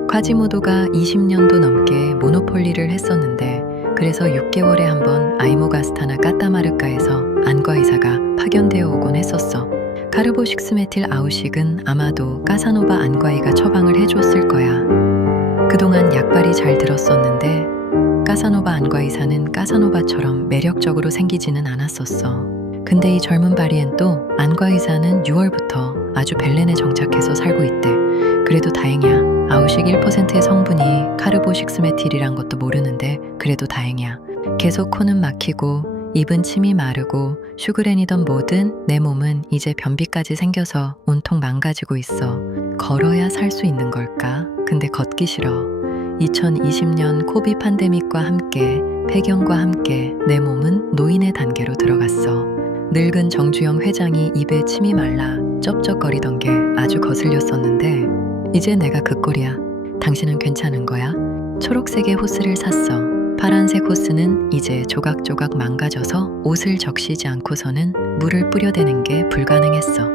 콰지모도가 20년도 넘게 모노폴리를 했었는데 그래서 6개월에 한 번 아이모가스타나 까따마르카에서 안과 의사가 파견되어 오곤 했었어. 카르보식스메틸 아우식은 아마도 까사노바 안과의가 처방을 해줬을 거야. 그동안 약발이 잘 들었었는데 까사노바 안과의사는 까사노바처럼 매력적으로 생기지는 않았었어. 근데 이 젊은 바리엔 또 안과의사는 6월부터 아주 벨렌에 정착해서 살고 있대. 그래도 다행이야. 아우식 1%의 성분이 카르보식스메틸이란 것도 모르는데 그래도 다행이야. 계속 코는 막히고 입은 침이 마르고 슈그렌이던 뭐든 내 몸은 이제 변비까지 생겨서 온통 망가지고 있어. 걸어야 살 수 있는 걸까? 근데 걷기 싫어. 2020년 코비 팬데믹과 함께 폐경과 함께 내 몸은 노인의 단계로 들어갔어. 늙은 정주영 회장이 입에 침이 말라 쩝쩝거리던 게 아주 거슬렸었는데 이제 내가 그 꼴이야. 당신은 괜찮은 거야? 초록색의 호스를 샀어. 파란색 호스는 이제 조각조각 망가져서 옷을 적시지 않고서는 물을 뿌려대는 게 불가능했어.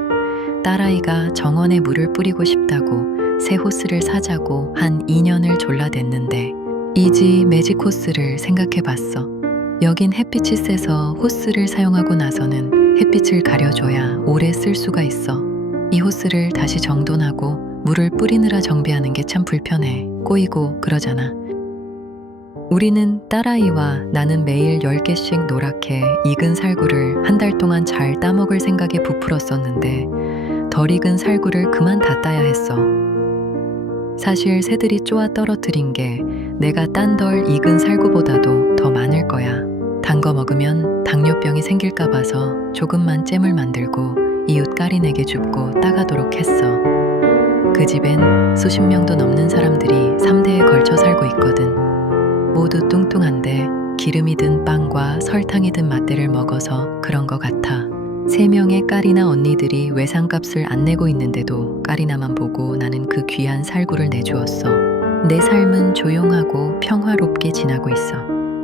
딸아이가 정원에 물을 뿌리고 싶다고 새 호스를 사자고 한 2년을 졸라댔는데 이지 매직 호스를 생각해봤어. 여긴 햇빛이 세서 호스를 사용하고 나서는 햇빛을 가려줘야 오래 쓸 수가 있어. 이 호스를 다시 정돈하고 물을 뿌리느라 정비하는 게 참 불편해. 꼬이고 그러잖아. 우리는 딸아이와 나는 매일 10개씩 노랗게 익은 살구를 한 달 동안 잘 따먹을 생각에 부풀었었는데 덜 익은 살구를 그만 다 따야 했어. 사실 새들이 쪼아 떨어뜨린 게 내가 딴 덜 익은 살구보다도 더 많을 거야. 단 거 먹으면 당뇨병이 생길까 봐서 조금만 잼을 만들고 이웃 까린에게 줍고 따가도록 했어. 그 집엔 수십 명도 넘는 사람들이 3대에 걸쳐 살고 있거든. 모두 뚱뚱한데 기름이 든 빵과 설탕이 든 맛대를 먹어서 그런 것 같아. 3명의 까리나 언니들이 외상값을 안 내고 있는데도 까리나만 보고 나는 그 귀한 살구를 내주었어. 내 삶은 조용하고 평화롭게 지나고 있어.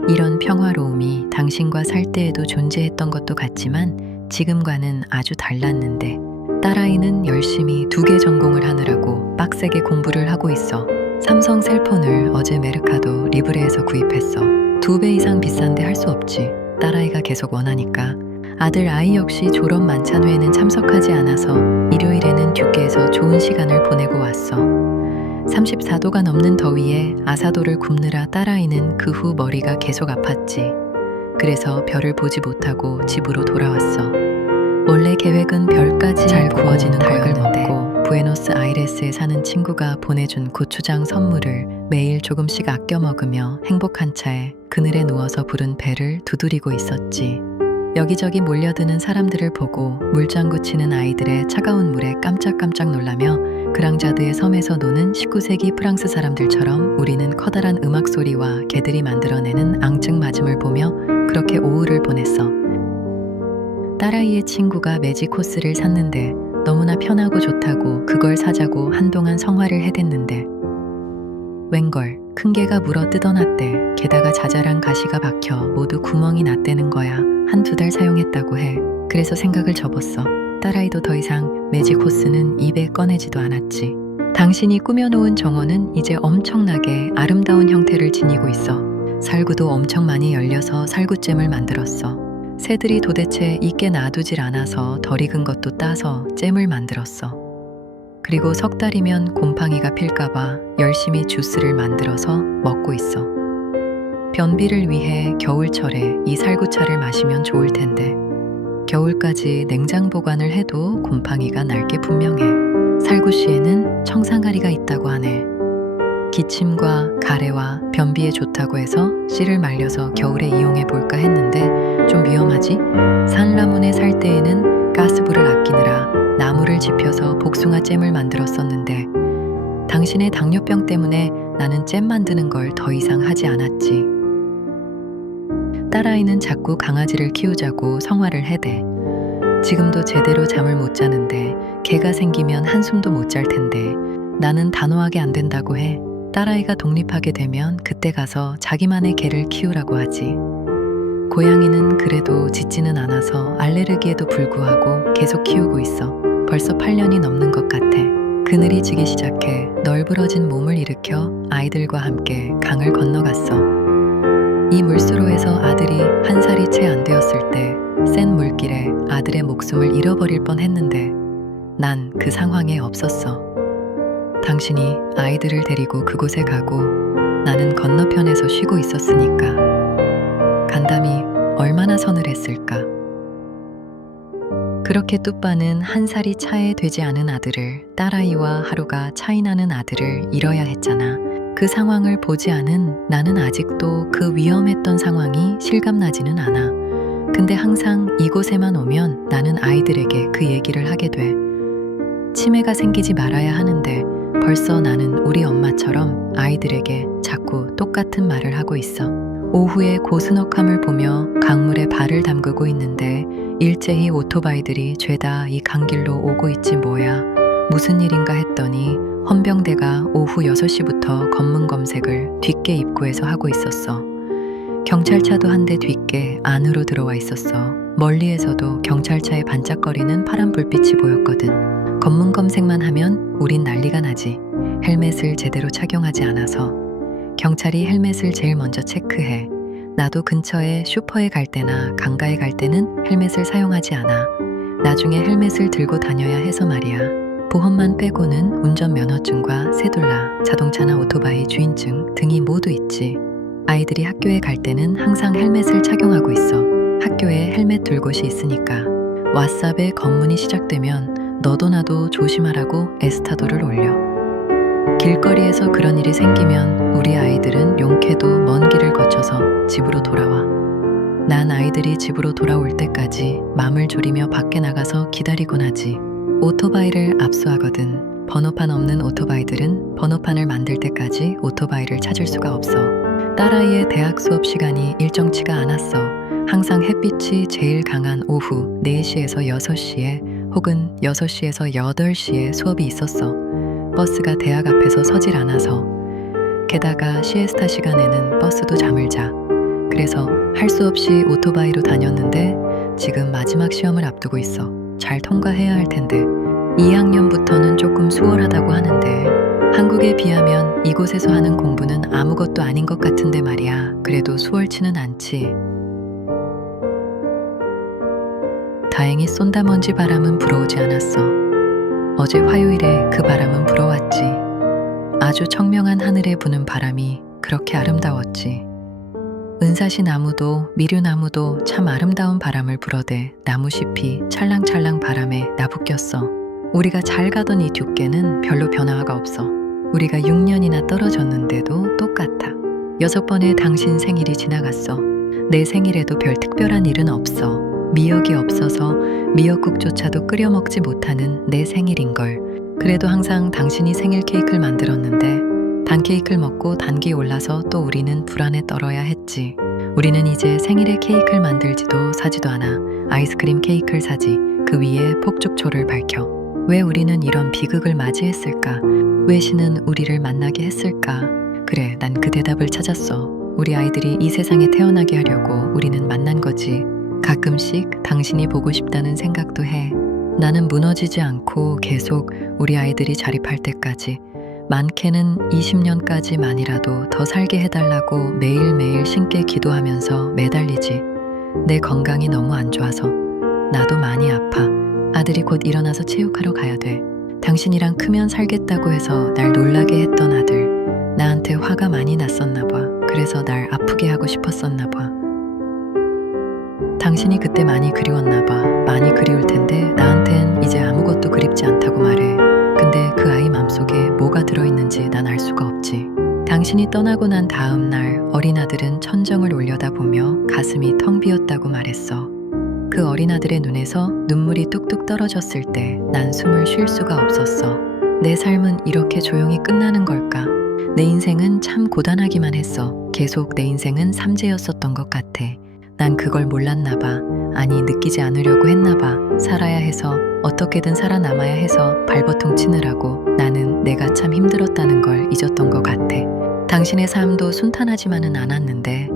이런 평화로움이 당신과 살 때에도 존재했던 것도 같지만 지금과는 아주 달랐는데 딸아이는 열심히 2개 전공을 하느라고 빡세게 공부를 하고 있어. 삼성 셀폰을 어제 메르카도 리브레에서 구입했어. 2배 이상 비싼데 할 수 없지. 딸아이가 계속 원하니까. 아들 아이 역시 졸업 만찬회에는 참석하지 않아서 일요일에는 듀케에서 좋은 시간을 보내고 왔어. 34도가 넘는 더위에 아사도를 굽느라 딸아이는 그 후 머리가 계속 아팠지. 그래서 별을 보지 못하고 집으로 돌아왔어. 원래 계획은 별까지 잘 구워지는 거였는데 부에노스아이레스에 사는 친구가 보내준 고추장 선물을 매일 조금씩 아껴 먹으며 행복한 차에 그늘에 누워서 부른 배를 두드리고 있었지. 여기저기 몰려드는 사람들을 보고 물장구 치는 아이들의 차가운 물에 깜짝깜짝 놀라며 그랑자드의 섬에서 노는 19세기 프랑스 사람들처럼 우리는 커다란 음악 소리와 개들이 만들어내는 앙증맞음을 보며 그렇게 오후를 보냈어. 딸아이의 친구가 매직 코스를 샀는데 너무나 편하고 좋다고 그걸 사자고 한동안 성화를 해댔는데 웬걸 큰 개가 물어 뜯어놨대. 게다가 자잘한 가시가 박혀 모두 구멍이 났다는 거야. 1-2달 사용했다고 해. 그래서 생각을 접었어. 딸아이도 더 이상 매직 호스는 입에 꺼내지도 않았지. 당신이 꾸며놓은 정원은 이제 엄청나게 아름다운 형태를 지니고 있어. 살구도 엄청 많이 열려서 살구잼을 만들었어. 새들이 도대체 익게 놔두질 않아서 덜 익은 것도 따서 잼을 만들었어. 그리고 석 달이면 곰팡이가 필까봐 열심히 주스를 만들어서 먹고 있어. 변비를 위해 겨울철에 이 살구차를 마시면 좋을 텐데 겨울까지 냉장 보관을 해도 곰팡이가 날 게 분명해. 살구씨에는 청산가리가 있다고 하네. 기침과 가래와 변비에 좋다고 해서 씨를 말려서 겨울에 이용해 볼까 했는데 좀 위험하지? 산라문에 살 때에는 가스불을 아끼느라 나무를 지펴서 복숭아 잼을 만들었었는데 당신의 당뇨병 때문에 나는 잼 만드는 걸 더 이상 하지 않았지. 딸아이는 자꾸 강아지를 키우자고 성화를 해대. 지금도 제대로 잠을 못 자는데 개가 생기면 한숨도 못 잘 텐데 나는 단호하게 안 된다고 해. 딸아이가 독립하게 되면 그때 가서 자기만의 개를 키우라고 하지. 고양이는 그래도 짖지는 않아서 알레르기에도 불구하고 계속 키우고 있어. 벌써 8년이 넘는 것 같아. 그늘이 지기 시작해 널브러진 몸을 일으켜 아이들과 함께 강을 건너갔어. 이 물수로에서 아들이 1살이 채 안 되었을 때 센 물길에 아들의 목숨을 잃어버릴 뻔했는데 난 그 상황에 없었어. 당신이 아이들을 데리고 그곳에 가고 나는 건너편에서 쉬고 있었으니까. 간담이 얼마나 서늘했을까. 그렇게 뚜빠는 1살이 차에 되지 않은 아들을, 딸아이와 하루가 차이나는 아들을 잃어야 했잖아. 그 상황을 보지 않은 나는 아직도 그 위험했던 상황이 실감나지는 않아. 근데 항상 이곳에만 오면 나는 아이들에게 그 얘기를 하게 돼. 치매가 생기지 말아야 하는데 벌써 나는 우리 엄마처럼 아이들에게 자꾸 똑같은 말을 하고 있어. 오후에 고스넉함을 보며 강물에 발을 담그고 있는데 일제히 오토바이들이 죄다 이 강길로 오고 있지 뭐야. 무슨 일인가 했더니 헌병대가 오후 6시부터 검문 검색을 뒷계 입구에서 하고 있었어. 경찰차도 한 대 뒷계 안으로 들어와 있었어. 멀리에서도 경찰차에 반짝거리는 파란 불빛이 보였거든. 검문 검색만 하면 우린 난리가 나지. 헬멧을 제대로 착용하지 않아서. 경찰이 헬멧을 제일 먼저 체크해. 나도 근처에 슈퍼에 갈 때나 강가에 갈 때는 헬멧을 사용하지 않아. 나중에 헬멧을 들고 다녀야 해서 말이야. 보험만 빼고는 운전면허증과 세둘라, 자동차나 오토바이 주인증 등이 모두 있지. 아이들이 학교에 갈 때는 항상 헬멧을 착용하고 있어. 학교에 헬멧 둘 곳이 있으니까. 왓삽에 검문이 시작되면 너도 나도 조심하라고 에스타도를 올려. 길거리에서 그런 일이 생기면 우리 아이들은 용케도 먼 길을 거쳐서 집으로 돌아와. 난 아이들이 집으로 돌아올 때까지 맘을 졸이며 밖에 나가서 기다리곤 하지. 오토바이를 압수하거든. 번호판 없는 오토바이들은 번호판을 만들 때까지 오토바이를 찾을 수가 없어. 딸아이의 대학 수업 시간이 일정치가 않았어. 항상 햇빛이 제일 강한 오후 4시에서 6시에 혹은 6시에서 8시에 수업이 있었어. 버스가 대학 앞에서 서질 않아서. 게다가 시에스타 시간에는 버스도 잠을 자. 그래서 할 수 없이 오토바이로 다녔는데 지금 마지막 시험을 앞두고 있어. 잘 통과해야 할 텐데. 2학년부터는 조금 수월하다고 하는데 한국에 비하면 이곳에서 하는 공부는 아무것도 아닌 것 같은데 말이야. 그래도 수월치는 않지. 다행히 쏜다먼지 바람은 불어오지 않았어. 어제 화요일에 그 바람은 불어왔지. 아주 청명한 하늘에 부는 바람이 그렇게 아름다웠지. 은사시 나무도 미류나무도 참 아름다운 바람을 불어대 나무잎이 찰랑찰랑 바람에 나부꼈어. 우리가 잘 가던 이 듀께는 별로 변화가 없어. 우리가 6년이나 떨어졌는데도 똑같아. 6번의 당신 생일이 지나갔어. 내 생일에도 별 특별한 일은 없어. 미역이 없어서 미역국조차도 끓여 먹지 못하는 내 생일인걸. 그래도 항상 당신이 생일 케이크를 만들었는데 단 케이크를 먹고 단기 올라서 또 우리는 불안에 떨어야 했지. 우리는 이제 생일에 케이크를 만들지도 사지도 않아. 아이스크림 케이크를 사지. 그 위에 폭죽초를 밝혀. 왜 우리는 이런 비극을 맞이했을까? 왜 신은 우리를 만나게 했을까? 그래, 난 그 대답을 찾았어. 우리 아이들이 이 세상에 태어나게 하려고 우리는 만난 거지. 가끔씩 당신이 보고 싶다는 생각도 해. 나는 무너지지 않고 계속 우리 아이들이 자립할 때까지, 많게는 20년까지만이라도 더 살게 해달라고 매일매일 신께 기도하면서 매달리지. 내 건강이 너무 안 좋아서. 나도 많이 아파. 아들이 곧 일어나서 체육하러 가야 돼. 당신이랑 크면 살겠다고 해서 날 놀라게 했던 아들. 나한테 화가 많이 났었나 봐. 그래서 날 아프게 하고 싶었었나 봐. 당신이 그때 많이 그리웠나 봐. 많이 그리울 텐데 나한텐 이제 아무것도 그립지 않다고 말해. 근데 그 아이 맘속에 뭐가 들어있는지 난 알 수가 없지. 당신이 떠나고 난 다음 날 어린 아들은 천정을 올려다보며 가슴이 텅 비었다고 말했어. 그 어린 아들의 눈에서 눈물이 뚝뚝 떨어졌을 때 난 숨을 쉴 수가 없었어. 내 삶은 이렇게 조용히 끝나는 걸까? 내 인생은 참 고단하기만 했어. 계속 내 인생은 삼재였었던 것 같아. 난 그걸 몰랐나 봐. 아니, 느끼지 않으려고 했나 봐. 살아야 해서, 어떻게든 살아남아야 해서 발버둥 치느라고 나는 내가 참 힘들었다는 걸 잊었던 것 같아. 당신의 삶도 순탄하지만은 않았는데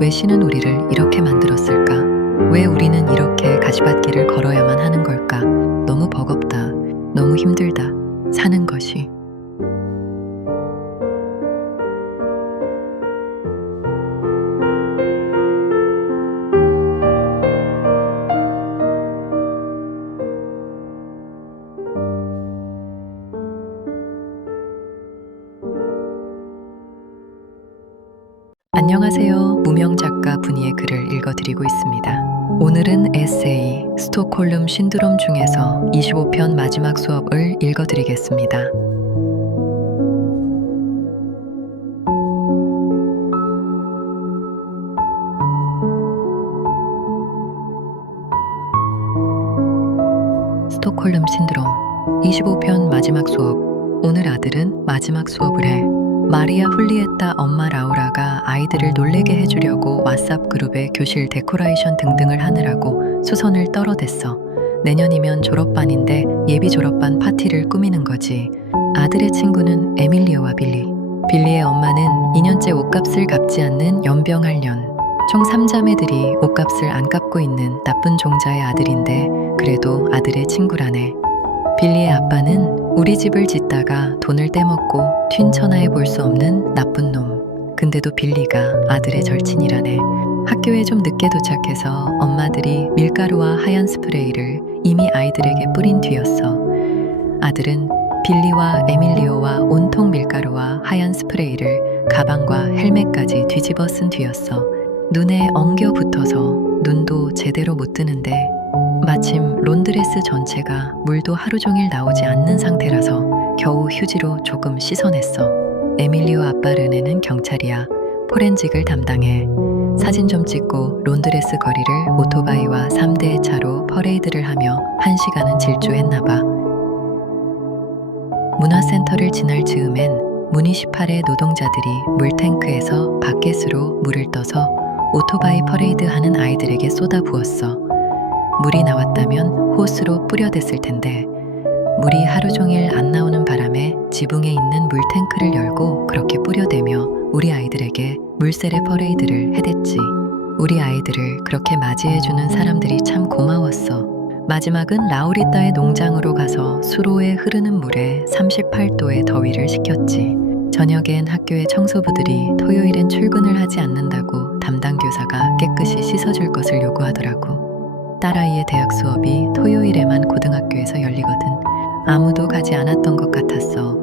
왜 신은 우리를 이렇게 만들었을까? 왜 우리는 이렇게 가시밭길을 걸어야만 하는 걸까? 너무 버겁다. 너무 힘들다. 사는 것이. 안녕하세요. 무명 작가 분이의 글을 읽어드리고 있습니다. 오늘은 에세이 스톡홀름 신드롬 중에서 25편 마지막 수업을 읽어드리겠습니다. 스톡홀름 신드롬 25편 마지막 수업. 오늘 아들은 마지막 수업을 해. 마리아 훌리에타 엄마 라우라가 아이들을 놀래게 해주려고 왓삽 그룹에 교실 데코레이션 등등을 하느라고 수선을 떨어댔어. 내년이면 졸업반인데 예비 졸업반 파티를 꾸미는 거지. 아들의 친구는 에밀리오와 빌리. 빌리의 엄마는 2년째 옷값을 갚지 않는 연병할년. 총 3자매들이 옷값을 안 갚고 있는 나쁜 종자의 아들인데 그래도 아들의 친구라네. 빌리의 아빠는 우리 집을 짓다가 돈을 떼먹고 튄 천하에 볼 수 없는 나쁜 놈. 근데도 빌리가 아들의 절친이라네. 학교에 좀 늦게 도착해서 엄마들이 밀가루와 하얀 스프레이를 이미 아이들에게 뿌린 뒤였어. 아들은 빌리와 에밀리오와 온통 밀가루와 하얀 스프레이를 가방과 헬멧까지 뒤집어 쓴 뒤였어. 눈에 엉겨 붙어서 눈도 제대로 못 뜨는데 마침 론드레스 전체가 물도 하루 종일 나오지 않는 상태라서 겨우 휴지로 조금 씻어냈어. 에밀리오 아빠 르네는 경찰이야. 포렌직을 담당해. 사진 좀 찍고 론드레스 거리를 오토바이와 3대의 차로 퍼레이드를 하며 1시간은 질주했나봐. 문화센터를 지날 즈음엔 무니시팔의 노동자들이 물탱크에서 바켓으로 물을 떠서 오토바이 퍼레이드 하는 아이들에게 쏟아부었어. 물이 나왔다면 호스로 뿌려댔을 텐데 물이 하루 종일 안 나오는 바람에 지붕에 있는 물탱크를 열고 그렇게 뿌려대며 우리 아이들에게 물세례 퍼레이드를 해댔지. 우리 아이들을 그렇게 맞이해주는 사람들이 참 고마웠어. 마지막은 라우리따의 농장으로 가서 수로에 흐르는 물에 38도의 더위를 식혔지. 저녁엔 학교의 청소부들이 토요일엔 출근을 하지 않는다고 담당 교사가 깨끗이 씻어줄 것을 요구하더라고. 딸아이의 대학 수업이 토요일에만 고등학교에서 열리거든. 아무도 가지 않았던 것 같았어.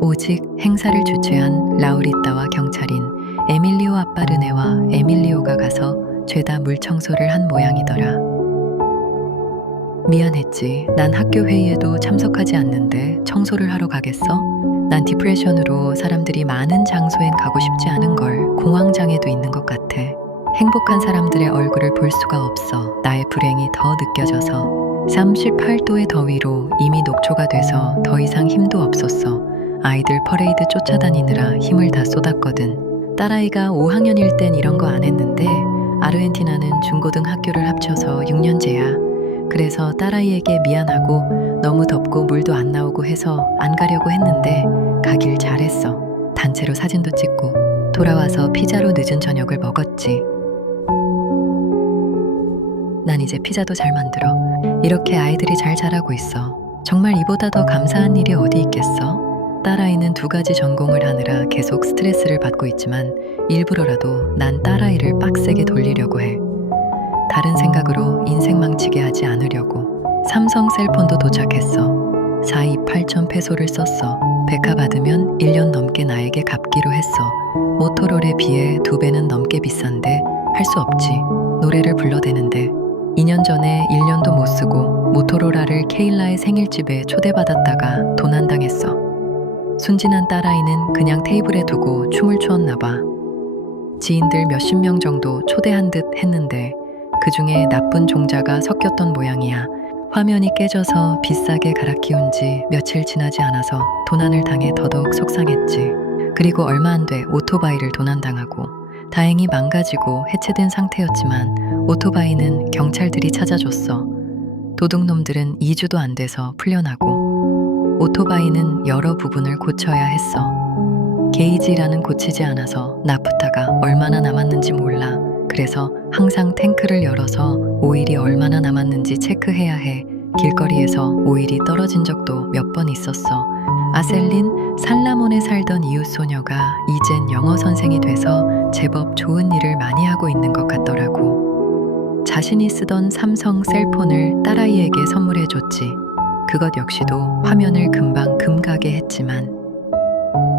오직 행사를 주최한 라우리따와 경찰인 에밀리오 아빠 르네와 에밀리오가 가서 죄다 물 청소를 한 모양이더라. 미안했지. 난 학교 회의에도 참석하지 않는데 청소를 하러 가겠어? 난 디프레션으로 사람들이 많은 장소엔 가고 싶지 않은 걸 공황장애도 있는 것 같아. 행복한 사람들의 얼굴을 볼 수가 없어. 나의 불행이 더 느껴져서. 38도의 더위로 이미 녹초가 돼서 더 이상 힘도 없었어. 아이들 퍼레이드 쫓아다니느라 힘을 다 쏟았거든. 딸아이가 5학년일 땐 이런 거 안 했는데 아르헨티나는 중고등학교를 합쳐서 6년제야. 그래서 딸아이에게 미안하고 너무 덥고 물도 안 나오고 해서 안 가려고 했는데 가길 잘했어. 단체로 사진도 찍고 돌아와서 피자로 늦은 저녁을 먹었지. 난 이제 피자도 잘 만들어. 이렇게 아이들이 잘 자라고 있어. 정말 이보다 더 감사한 일이 어디 있겠어? 딸아이는 2가지 전공을 하느라 계속 스트레스를 받고 있지만 일부러라도 난 딸아이를 빡세게 돌리려고 해. 다른 생각으로 인생 망치게 하지 않으려고. 삼성 셀폰도 도착했어. 428천 페소를 썼어. 백화 받으면 1년 넘게 나에게 갚기로 했어. 모토롤에 비해 2배는 넘게 비싼데 할 수 없지. 노래를 불러대는데 2년 전에 1년도 못 쓰고 모토로라를 케일라의 생일집에 초대받았다가 도난당했어. 순진한 딸아이는 그냥 테이블에 두고 춤을 추었나 봐. 지인들 몇십 명 정도 초대한 듯 했는데 그 중에 나쁜 종자가 섞였던 모양이야. 화면이 깨져서 비싸게 갈아 끼운 지 며칠 지나지 않아서 도난을 당해 더더욱 속상했지. 그리고 얼마 안 돼 오토바이를 도난당하고 다행히 망가지고 해체된 상태였지만 오토바이는 경찰들이 찾아줬어. 도둑놈들은 2주도 안 돼서 풀려나고 오토바이는 여러 부분을 고쳐야 했어. 게이지라는 고치지 않아서 나프타가 얼마나 남았는지 몰라. 그래서 항상 탱크를 열어서 오일이 얼마나 남았는지 체크해야 해. 길거리에서 오일이 떨어진 적도 몇 번 있었어. 아셀린, 살라몬에 살던 이웃 소녀가 이젠 영어 선생이 돼서 제법 좋은 일을 많이 하고 있는 것 같더라고. 자신이 쓰던 삼성 셀폰을 딸아이에게 선물해줬지. 그것 역시도 화면을 금방 금가게 했지만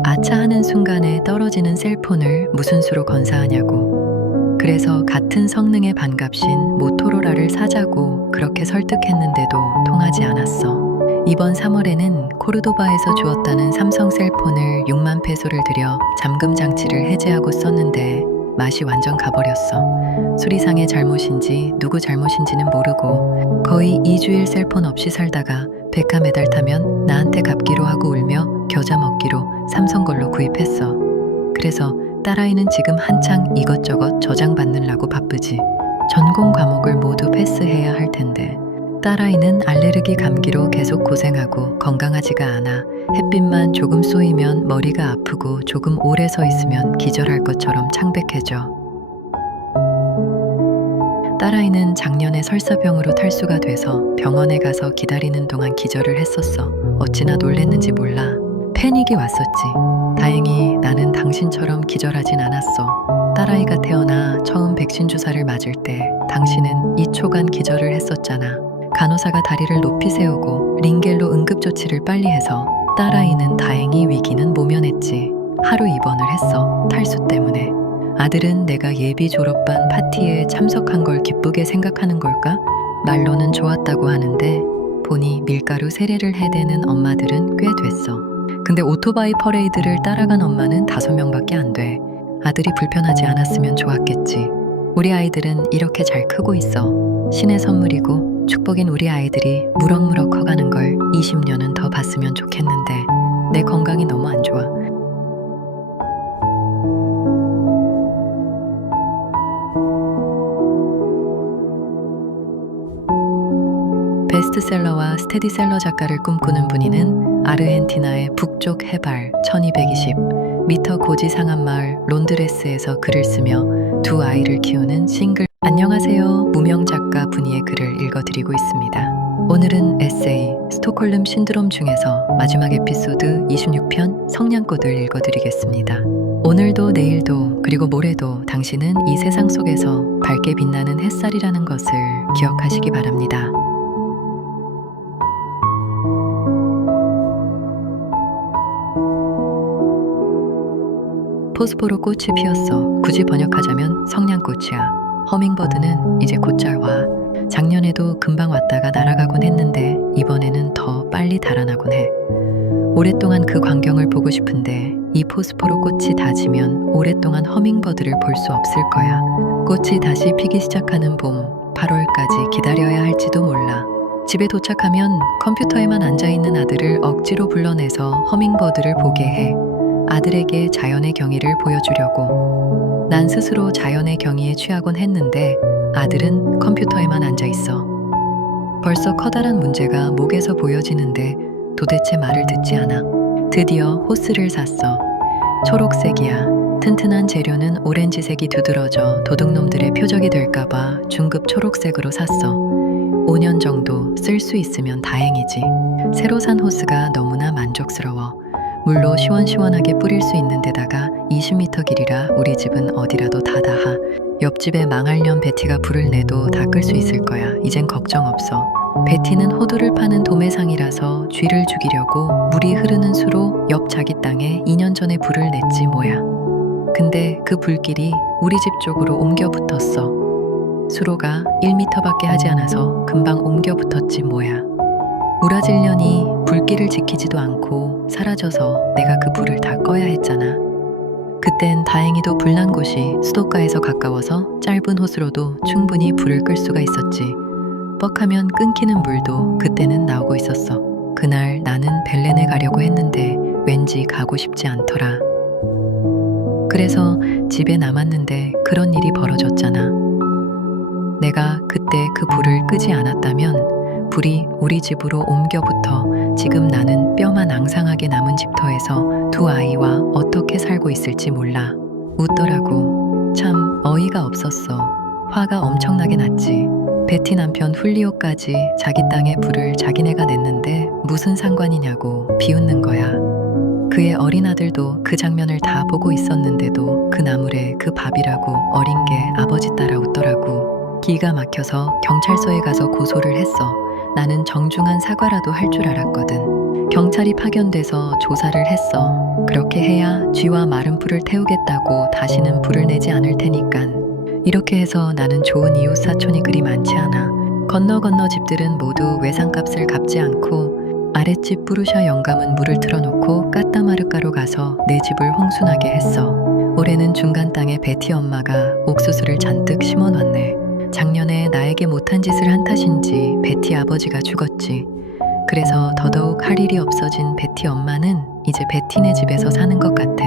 아차 하는 순간에 떨어지는 셀폰을 무슨 수로 건사하냐고. 그래서 같은 성능의 반값인 모토로라를 사자고 그렇게 설득했는데도 통하지 않았어. 이번 3월에는 코르도바에서 주었다는 삼성 셀폰을 6만 페소를 들여 잠금 장치를 해제하고 썼는데 맛이 완전 가버렸어. 수리상의 잘못인지 누구 잘못인지는 모르고 거의 2주일 셀폰 없이 살다가 백화 메달 타면 나한테 갚기로 하고 울며 겨자 먹기로 삼성 걸로 구입했어. 그래서 딸아이는 지금 한창 이것저것 저장받느라고 바쁘지. 전공 과목을 모두 패스해야 할 텐데 딸아이는 알레르기 감기로 계속 고생하고 건강하지가 않아. 햇빛만 조금 쏘이면 머리가 아프고 조금 오래 서 있으면 기절할 것처럼 창백해져. 딸아이는 작년에 설사병으로 탈수가 돼서 병원에 가서 기다리는 동안 기절을 했었어. 어찌나 놀랬는지 몰라. 패닉이 왔었지. 다행히 나는 당신처럼 기절하진 않았어. 딸아이가 태어나 처음 백신 주사를 맞을 때 당신은 2초간 기절을 했었잖아. 간호사가 다리를 높이 세우고 링겔로 응급조치를 빨리 해서 딸아이는 다행히 위기는 모면했지. 하루 입원을 했어. 탈수 때문에. 아들은 내가 예비 졸업반 파티에 참석한 걸 기쁘게 생각하는 걸까? 말로는 좋았다고 하는데 보니 밀가루 세례를 해대는 엄마들은 꽤 됐어. 근데 오토바이 퍼레이드를 따라간 엄마는 5명밖에 안 돼. 아들이 불편하지 않았으면 좋았겠지. 우리 아이들은 이렇게 잘 크고 있어. 신의 선물이고 축복인 우리 아이들이 무럭무럭 커가는 걸 20년은 더 봤으면 좋겠는데 내 건강이 너무 안 좋아. 베스트셀러와 스테디셀러 작가를 꿈꾸는 분이는 아르헨티나의 북쪽 해발 1220m 고지 상한 마을 론드레스에서 글을 쓰며 두 아이를 키우는 싱글. 안녕하세요. 무명 작가 분이의 글을 읽어드리고 있습니다. 오늘은 에세이 스톡홀름 신드롬 중에서 마지막 에피소드 26편 성냥꽃을 읽어드리겠습니다. 오늘도 내일도 그리고 모레도 당신은 이 세상 속에서 밝게 빛나는 햇살이라는 것을 기억하시기 바랍니다. 포스포로 꽃이 피었어. 굳이 번역하자면 성냥꽃이야. 허밍버드는 이제 곧 잘 와. 작년에도 금방 왔다가 날아가곤 했는데 이번에는 더 빨리 달아나곤 해. 오랫동안 그 광경을 보고 싶은데 이 포스포로 꽃이 다 지면 오랫동안 허밍버드를 볼 수 없을 거야. 꽃이 다시 피기 시작하는 봄, 8월까지 기다려야 할지도 몰라. 집에 도착하면 컴퓨터에만 앉아있는 아들을 억지로 불러내서 허밍버드를 보게 해. 아들에게 자연의 경이를 보여주려고. 난 스스로 자연의 경이에 취하곤 했는데 아들은 컴퓨터에만 앉아 있어. 벌써 커다란 문제가 목에서 보여지는데 도대체 말을 듣지 않아. 드디어 호스를 샀어. 초록색이야. 튼튼한 재료는 오렌지색이 두드러져 도둑놈들의 표적이 될까봐 중급 초록색으로 샀어. 5년 정도 쓸 수 있으면 다행이지. 새로 산 호스가 너무나 만족스러워. 물로 시원시원하게 뿌릴 수 있는 데다가 20m 길이라 우리 집은 어디라도 다 닿아. 옆집에 망할년 베티가 불을 내도 다 끌 수 있을 거야. 이젠 걱정 없어. 베티는 호두를 파는 도매상이라서 쥐를 죽이려고 물이 흐르는 수로 옆 자기 땅에 2년 전에 불을 냈지 뭐야. 근데 그 불길이 우리 집 쪽으로 옮겨 붙었어. 수로가 1m밖에 하지 않아서 금방 옮겨 붙었지 뭐야. 우라질년이 불길을 지키지도 않고 사라져서 내가 그 불을 다 꺼야 했잖아. 그땐 다행히도 불난 곳이 수도가에서 가까워서 짧은 호스로도 충분히 불을 끌 수가 있었지. 뻑하면 끊기는 물도 그때는 나오고 있었어. 그날 나는 벨렌에 가려고 했는데 왠지 가고 싶지 않더라. 그래서 집에 남았는데 그런 일이 벌어졌잖아. 내가 그때 그 불을 끄지 않았다면 불이 우리 집으로 옮겨 붙어 지금 나는 뼈만 앙상하게 남은 집터에서 두 아이와 어떻게 살고 있을지 몰라. 웃더라고. 참 어이가 없었어. 화가 엄청나게 났지. 베티 남편 훌리오까지 자기 땅에 불을 자기네가 냈는데 무슨 상관이냐고 비웃는 거야. 그의 어린 아들도 그 장면을 다 보고 있었는데도 그 나물에 그 밥이라고 어린 게 아버지 따라 웃더라고. 기가 막혀서 경찰서에 가서 고소를 했어. 나는 정중한 사과라도 할 줄 알았거든. 경찰이 파견돼서 조사를 했어. 그렇게 해야 쥐와 마른 풀을 태우겠다고 다시는 불을 내지 않을 테니깐. 이렇게 해서 나는 좋은 이웃 사촌이 그리 많지 않아. 건너 집들은 모두 외상값을 갚지 않고 아랫집 뿌루샤 영감은 물을 틀어놓고 까따마르가로 가서 내 집을 홍순하게 했어. 올해는 중간 땅에 베티 엄마가 옥수수를 잔뜩 심어놨네. 작년에 나에게 못한 짓을 한 탓인지 베티 아버지가 죽었지. 그래서 더더욱 할 일이 없어진 베티 엄마는 이제 베티네 집에서 사는 것 같아.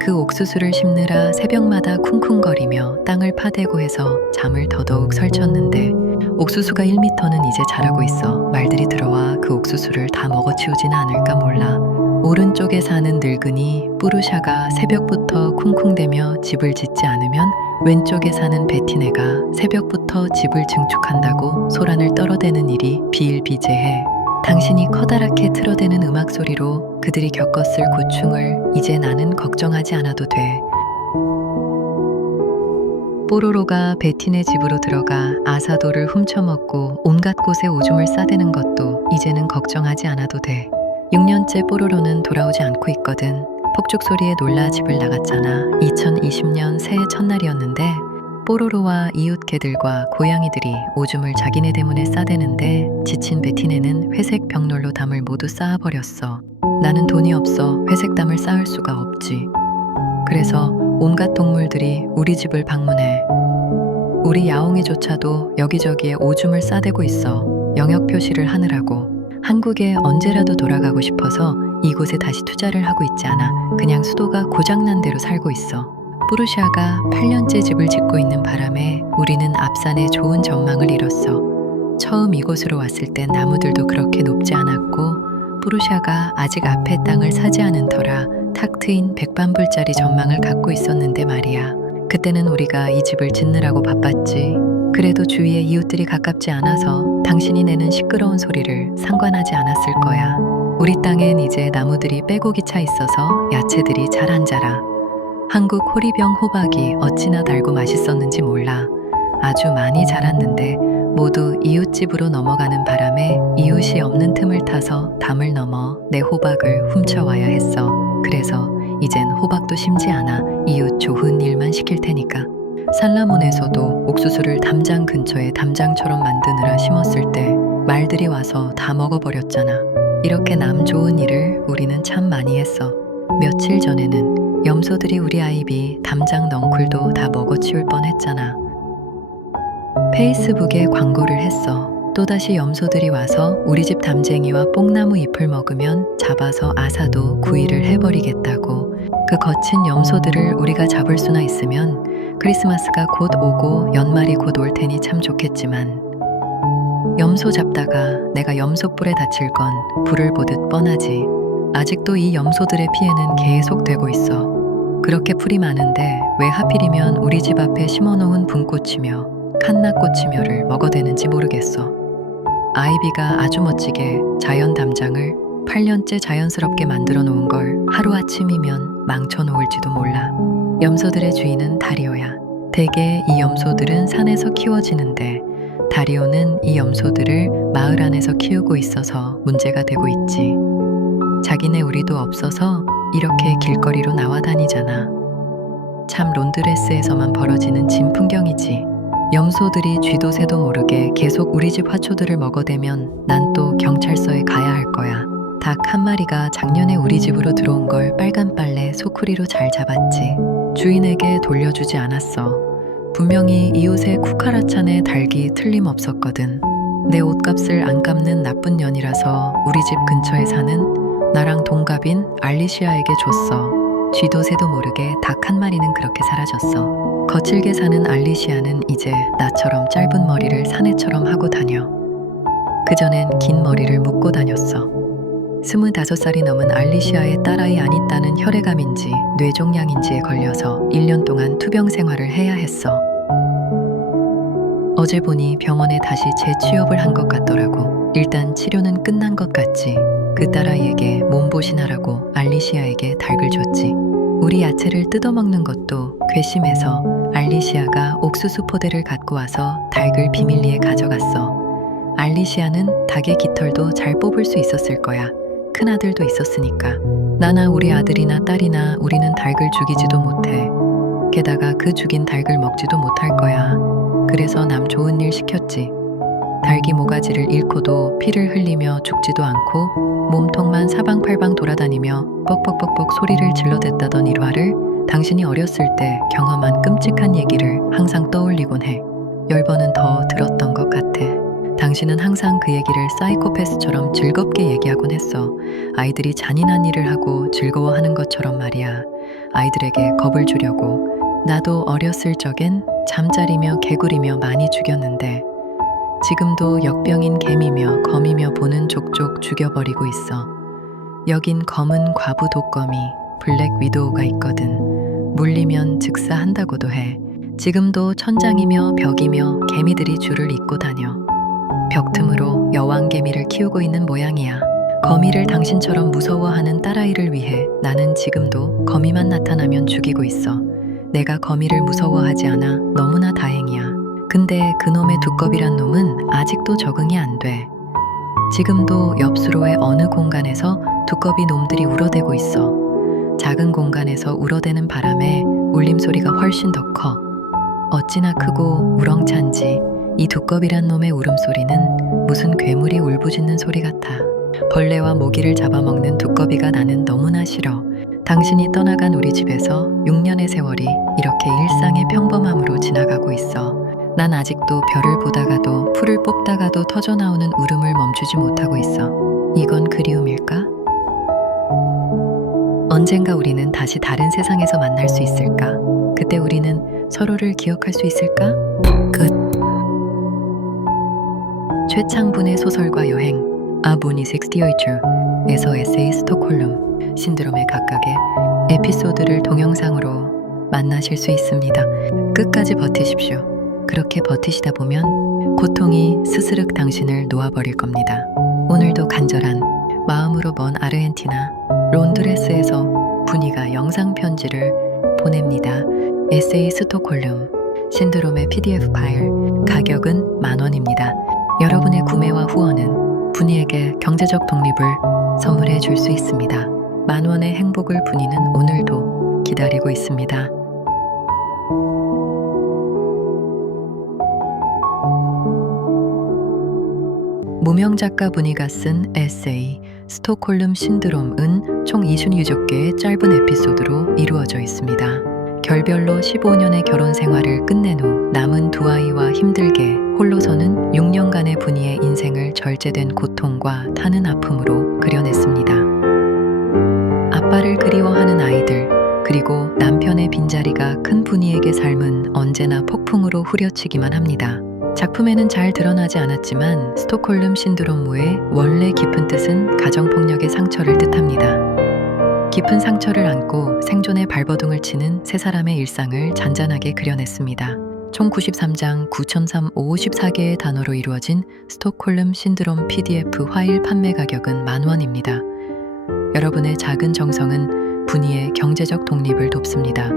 그 옥수수를 심느라 새벽마다 쿵쿵거리며 땅을 파대고 해서 잠을 더더욱 설쳤는데 옥수수가 1m는 이제 자라고 있어. 말들이 들어와 그 옥수수를 다 먹어치우지는 않을까 몰라. 오른쪽에 사는 늙은이 뿌루샤가 새벽부터 쿵쿵대며 집을 짓지 않으면 왼쪽에 사는 베티네가 새벽부터 집을 증축한다고 소란을 떨어대는 일이 비일비재해. 당신이 커다랗게 틀어대는 음악 소리로 그들이 겪었을 고충을 이제 나는 걱정하지 않아도 돼. 뽀로로가 베틴의 집으로 들어가 아사도를 훔쳐먹고 온갖 곳에 오줌을 싸대는 것도 이제는 걱정하지 않아도 돼. 6년째 뽀로로는 돌아오지 않고 있거든. 폭죽 소리에 놀라 집을 나갔잖아. 2020년 새해 첫날이었는데 뽀로로와 이웃 개들과 고양이들이 오줌을 자기네 대문에 싸대는데 지친 베티네는 회색 벽난로 담을 모두 쌓아버렸어. 나는 돈이 없어 회색 담을 쌓을 수가 없지. 그래서 온갖 동물들이 우리 집을 방문해. 우리 야옹이조차도 여기저기에 오줌을 싸대고 있어. 영역 표시를 하느라고. 한국에 언제라도 돌아가고 싶어서 이곳에 다시 투자를 하고 있지 않아. 그냥 수도가 고장난 대로 살고 있어. 뿌르샤가 8년째 집을 짓고 있는 바람에 우리는 앞산에 좋은 전망을 잃었어. 처음 이곳으로 왔을 땐 나무들도 그렇게 높지 않았고 뿌르샤가 아직 앞에 땅을 사지 않은 터라 탁 트인 100반불짜리 전망을 갖고 있었는데 말이야. 그때는 우리가 이 집을 짓느라고 바빴지. 그래도 주위에 이웃들이 가깝지 않아서 당신이 내는 시끄러운 소리를 상관하지 않았을 거야. 우리 땅엔 이제 나무들이 빼곡이 차 있어서 야채들이 잘 안 자라. 한국 호리병 호박이 어찌나 달고 맛있었는지 몰라. 아주 많이 자랐는데 모두 이웃집으로 넘어가는 바람에 이웃이 없는 틈을 타서 담을 넘어 내 호박을 훔쳐와야 했어. 그래서 이젠 호박도 심지 않아. 이웃 좋은 일만 시킬 테니까. 산라몬에서도 옥수수를 담장 근처에 담장처럼 만드느라 심었을 때 말들이 와서 다 먹어버렸잖아. 이렇게 남 좋은 일을 우리는 참 많이 했어. 며칠 전에는 염소들이 우리 아이비 담장 넝쿨도 다 먹어치울 뻔했잖아. 페이스북에 광고를 했어. 또다시 염소들이 와서 우리 집 담쟁이와 뽕나무 잎을 먹으면 잡아서 아사도 구이를 해버리겠다고. 그 거친 염소들을 우리가 잡을 수나 있으면 크리스마스가 곧 오고 연말이 곧 올 테니 참 좋겠지만 염소 잡다가 내가 염소뿔에 다칠 건 불을 보듯 뻔하지. 아직도 이 염소들의 피해는 계속되고 있어. 그렇게 풀이 많은데 왜 하필이면 우리 집 앞에 심어놓은 분꽃이며 칸나꽃이며를 먹어대는지 모르겠어. 아이비가 아주 멋지게 자연 담장을 8년째 자연스럽게 만들어 놓은 걸 하루아침이면 망쳐놓을지도 몰라. 염소들의 주인은 다리오야. 대개 이 염소들은 산에서 키워지는데 다리오는 이 염소들을 마을 안에서 키우고 있어서 문제가 되고 있지. 자기네 우리도 없어서 이렇게 길거리로 나와 다니잖아. 참 론드레스에서만 벌어지는 진풍경이지. 염소들이 쥐도 새도 모르게 계속 우리 집 화초들을 먹어대면 난 또 경찰서에 가야 할 거야. 닭 한 마리가 작년에 우리 집으로 들어온 걸 빨간 빨래 소쿠리로 잘 잡았지. 주인에게 돌려주지 않았어. 분명히 이 옷에 쿠카라찬의 닭이 틀림없었거든. 내 옷값을 안 갚는 나쁜 년이라서 우리 집 근처에 사는 나랑 동갑인 알리시아에게 줬어. 쥐도 새도 모르게 닭 한 마리는 그렇게 사라졌어. 거칠게 사는 알리시아는 이제 나처럼 짧은 머리를 사내처럼 하고 다녀. 그전엔 긴 머리를 묶고 다녔어. 25살이 넘은 알리시아의 딸아이 아니따는 혈액암인지 뇌종양인지에 걸려서 1년 동안 투병 생활을 해야 했어. 어제 보니 병원에 다시 재취업을 한 것 같더라고. 일단 치료는 끝난 것 같지. 그 딸아이에게 몸보신하라고 알리시아에게 닭을 줬지. 우리 야채를 뜯어먹는 것도 괘씸해서 알리시아가 옥수수 포대를 갖고 와서 닭을 비밀리에 가져갔어. 알리시아는 닭의 깃털도 잘 뽑을 수 있었을 거야. 큰아들도 있었으니까. 나나 우리 아들이나 딸이나 우리는 닭을 죽이지도 못해. 게다가 그 죽인 닭을 먹지도 못할 거야. 그래서 남 좋은 일 시켰지. 닭이 모가지를 잃고도 피를 흘리며 죽지도 않고 몸통만 사방팔방 돌아다니며 뻑뻑뻑뻑 소리를 질러댔다던 일화를 당신이 어렸을 때 경험한 끔찍한 얘기를 항상 떠올리곤 해. 10번은 더 들었던 것 같아. 당신은 항상 그 얘기를 사이코패스처럼 즐겁게 얘기하곤 했어. 아이들이 잔인한 일을 하고 즐거워하는 것처럼 말이야. 아이들에게 겁을 주려고. 나도 어렸을 적엔 잠자리며 개구리며 많이 죽였는데 지금도 역병인 개미며 거미며 보는 족족 죽여버리고 있어. 여긴 검은 과부 독거미, 블랙 위도우가 있거든. 물리면 즉사한다고도 해. 지금도 천장이며 벽이며 개미들이 줄을 잇고 다녀. 벽 틈으로 여왕개미를 키우고 있는 모양이야. 거미를 당신처럼 무서워하는 딸아이를 위해 나는 지금도 거미만 나타나면 죽이고 있어. 내가 거미를 무서워하지 않아 너무나 다행이야. 근데 그놈의 두꺼비란 놈은 아직도 적응이 안 돼. 지금도 옆수로의 어느 공간에서 두꺼비 놈들이 울어대고 있어. 작은 공간에서 울어대는 바람에 울림소리가 훨씬 더 커. 어찌나 크고 우렁찬지 이 두꺼비란 놈의 울음소리는 무슨 괴물이 울부짖는 소리 같아. 벌레와 모기를 잡아먹는 두꺼비가 나는 너무나 싫어. 당신이 떠나간 우리 집에서 6년의 세월이 이렇게 일상의 평범함으로 지나가고 있어. 난 아직도 별을 보다가도 풀을 뽑다가도 터져나오는 울음을 멈추지 못하고 있어. 이건 그리움일까? 언젠가 우리는 다시 다른 세상에서 만날 수 있을까? 그때 우리는 서로를 기억할 수 있을까? 끝. 최창분의 소설과 여행 아보니 68주에서 에세이 스톡홀름 신드롬의 각각의 에피소드를 동영상으로 만나실 수 있습니다. 끝까지 버티십시오. 그렇게 버티시다 보면 고통이 스스륵 당신을 놓아버릴 겁니다. 오늘도 간절한 마음으로 먼 아르헨티나 론드레스에서 분이가 영상 편지를 보냅니다. 에세이 스톡홀름 신드롬의 PDF 파일 가격은 $10,000입니다. 여러분의 구매와 후원은 분이에게 경제적 독립을 선물해 줄 수 있습니다. $10,000의 행복을 분이는 오늘도 기다리고 있습니다. 무명 작가 분이가 쓴 에세이 스톡홀름 신드롬은 총 26개의 짧은 에피소드로 이루어져 있습니다. 결별로 15년의 결혼 생활을 끝낸 후 남은 두 아이와 힘들게 홀로 서는 6년간의 분이의 인생을 절제된 고통과 타는 아픔으로 그려냈습니다. 아빠를 그리워하는 아이들, 그리고 남편의 빈자리가 큰 분이에게 삶은 언제나 폭풍으로 후려치기만 합니다. 작품에는 잘 드러나지 않았지만 스톡홀름 신드롬의 원래 깊은 뜻은 가정폭력의 상처를 뜻합니다. 깊은 상처를 안고 생존의 발버둥을 치는 세 사람의 일상을 잔잔하게 그려냈습니다. 총 93장 9,354개의 단어로 이루어진 스톡홀름 신드롬 PDF 파일 판매 가격은 $10,000입니다. 여러분의 작은 정성은 분이의 경제적 독립을 돕습니다.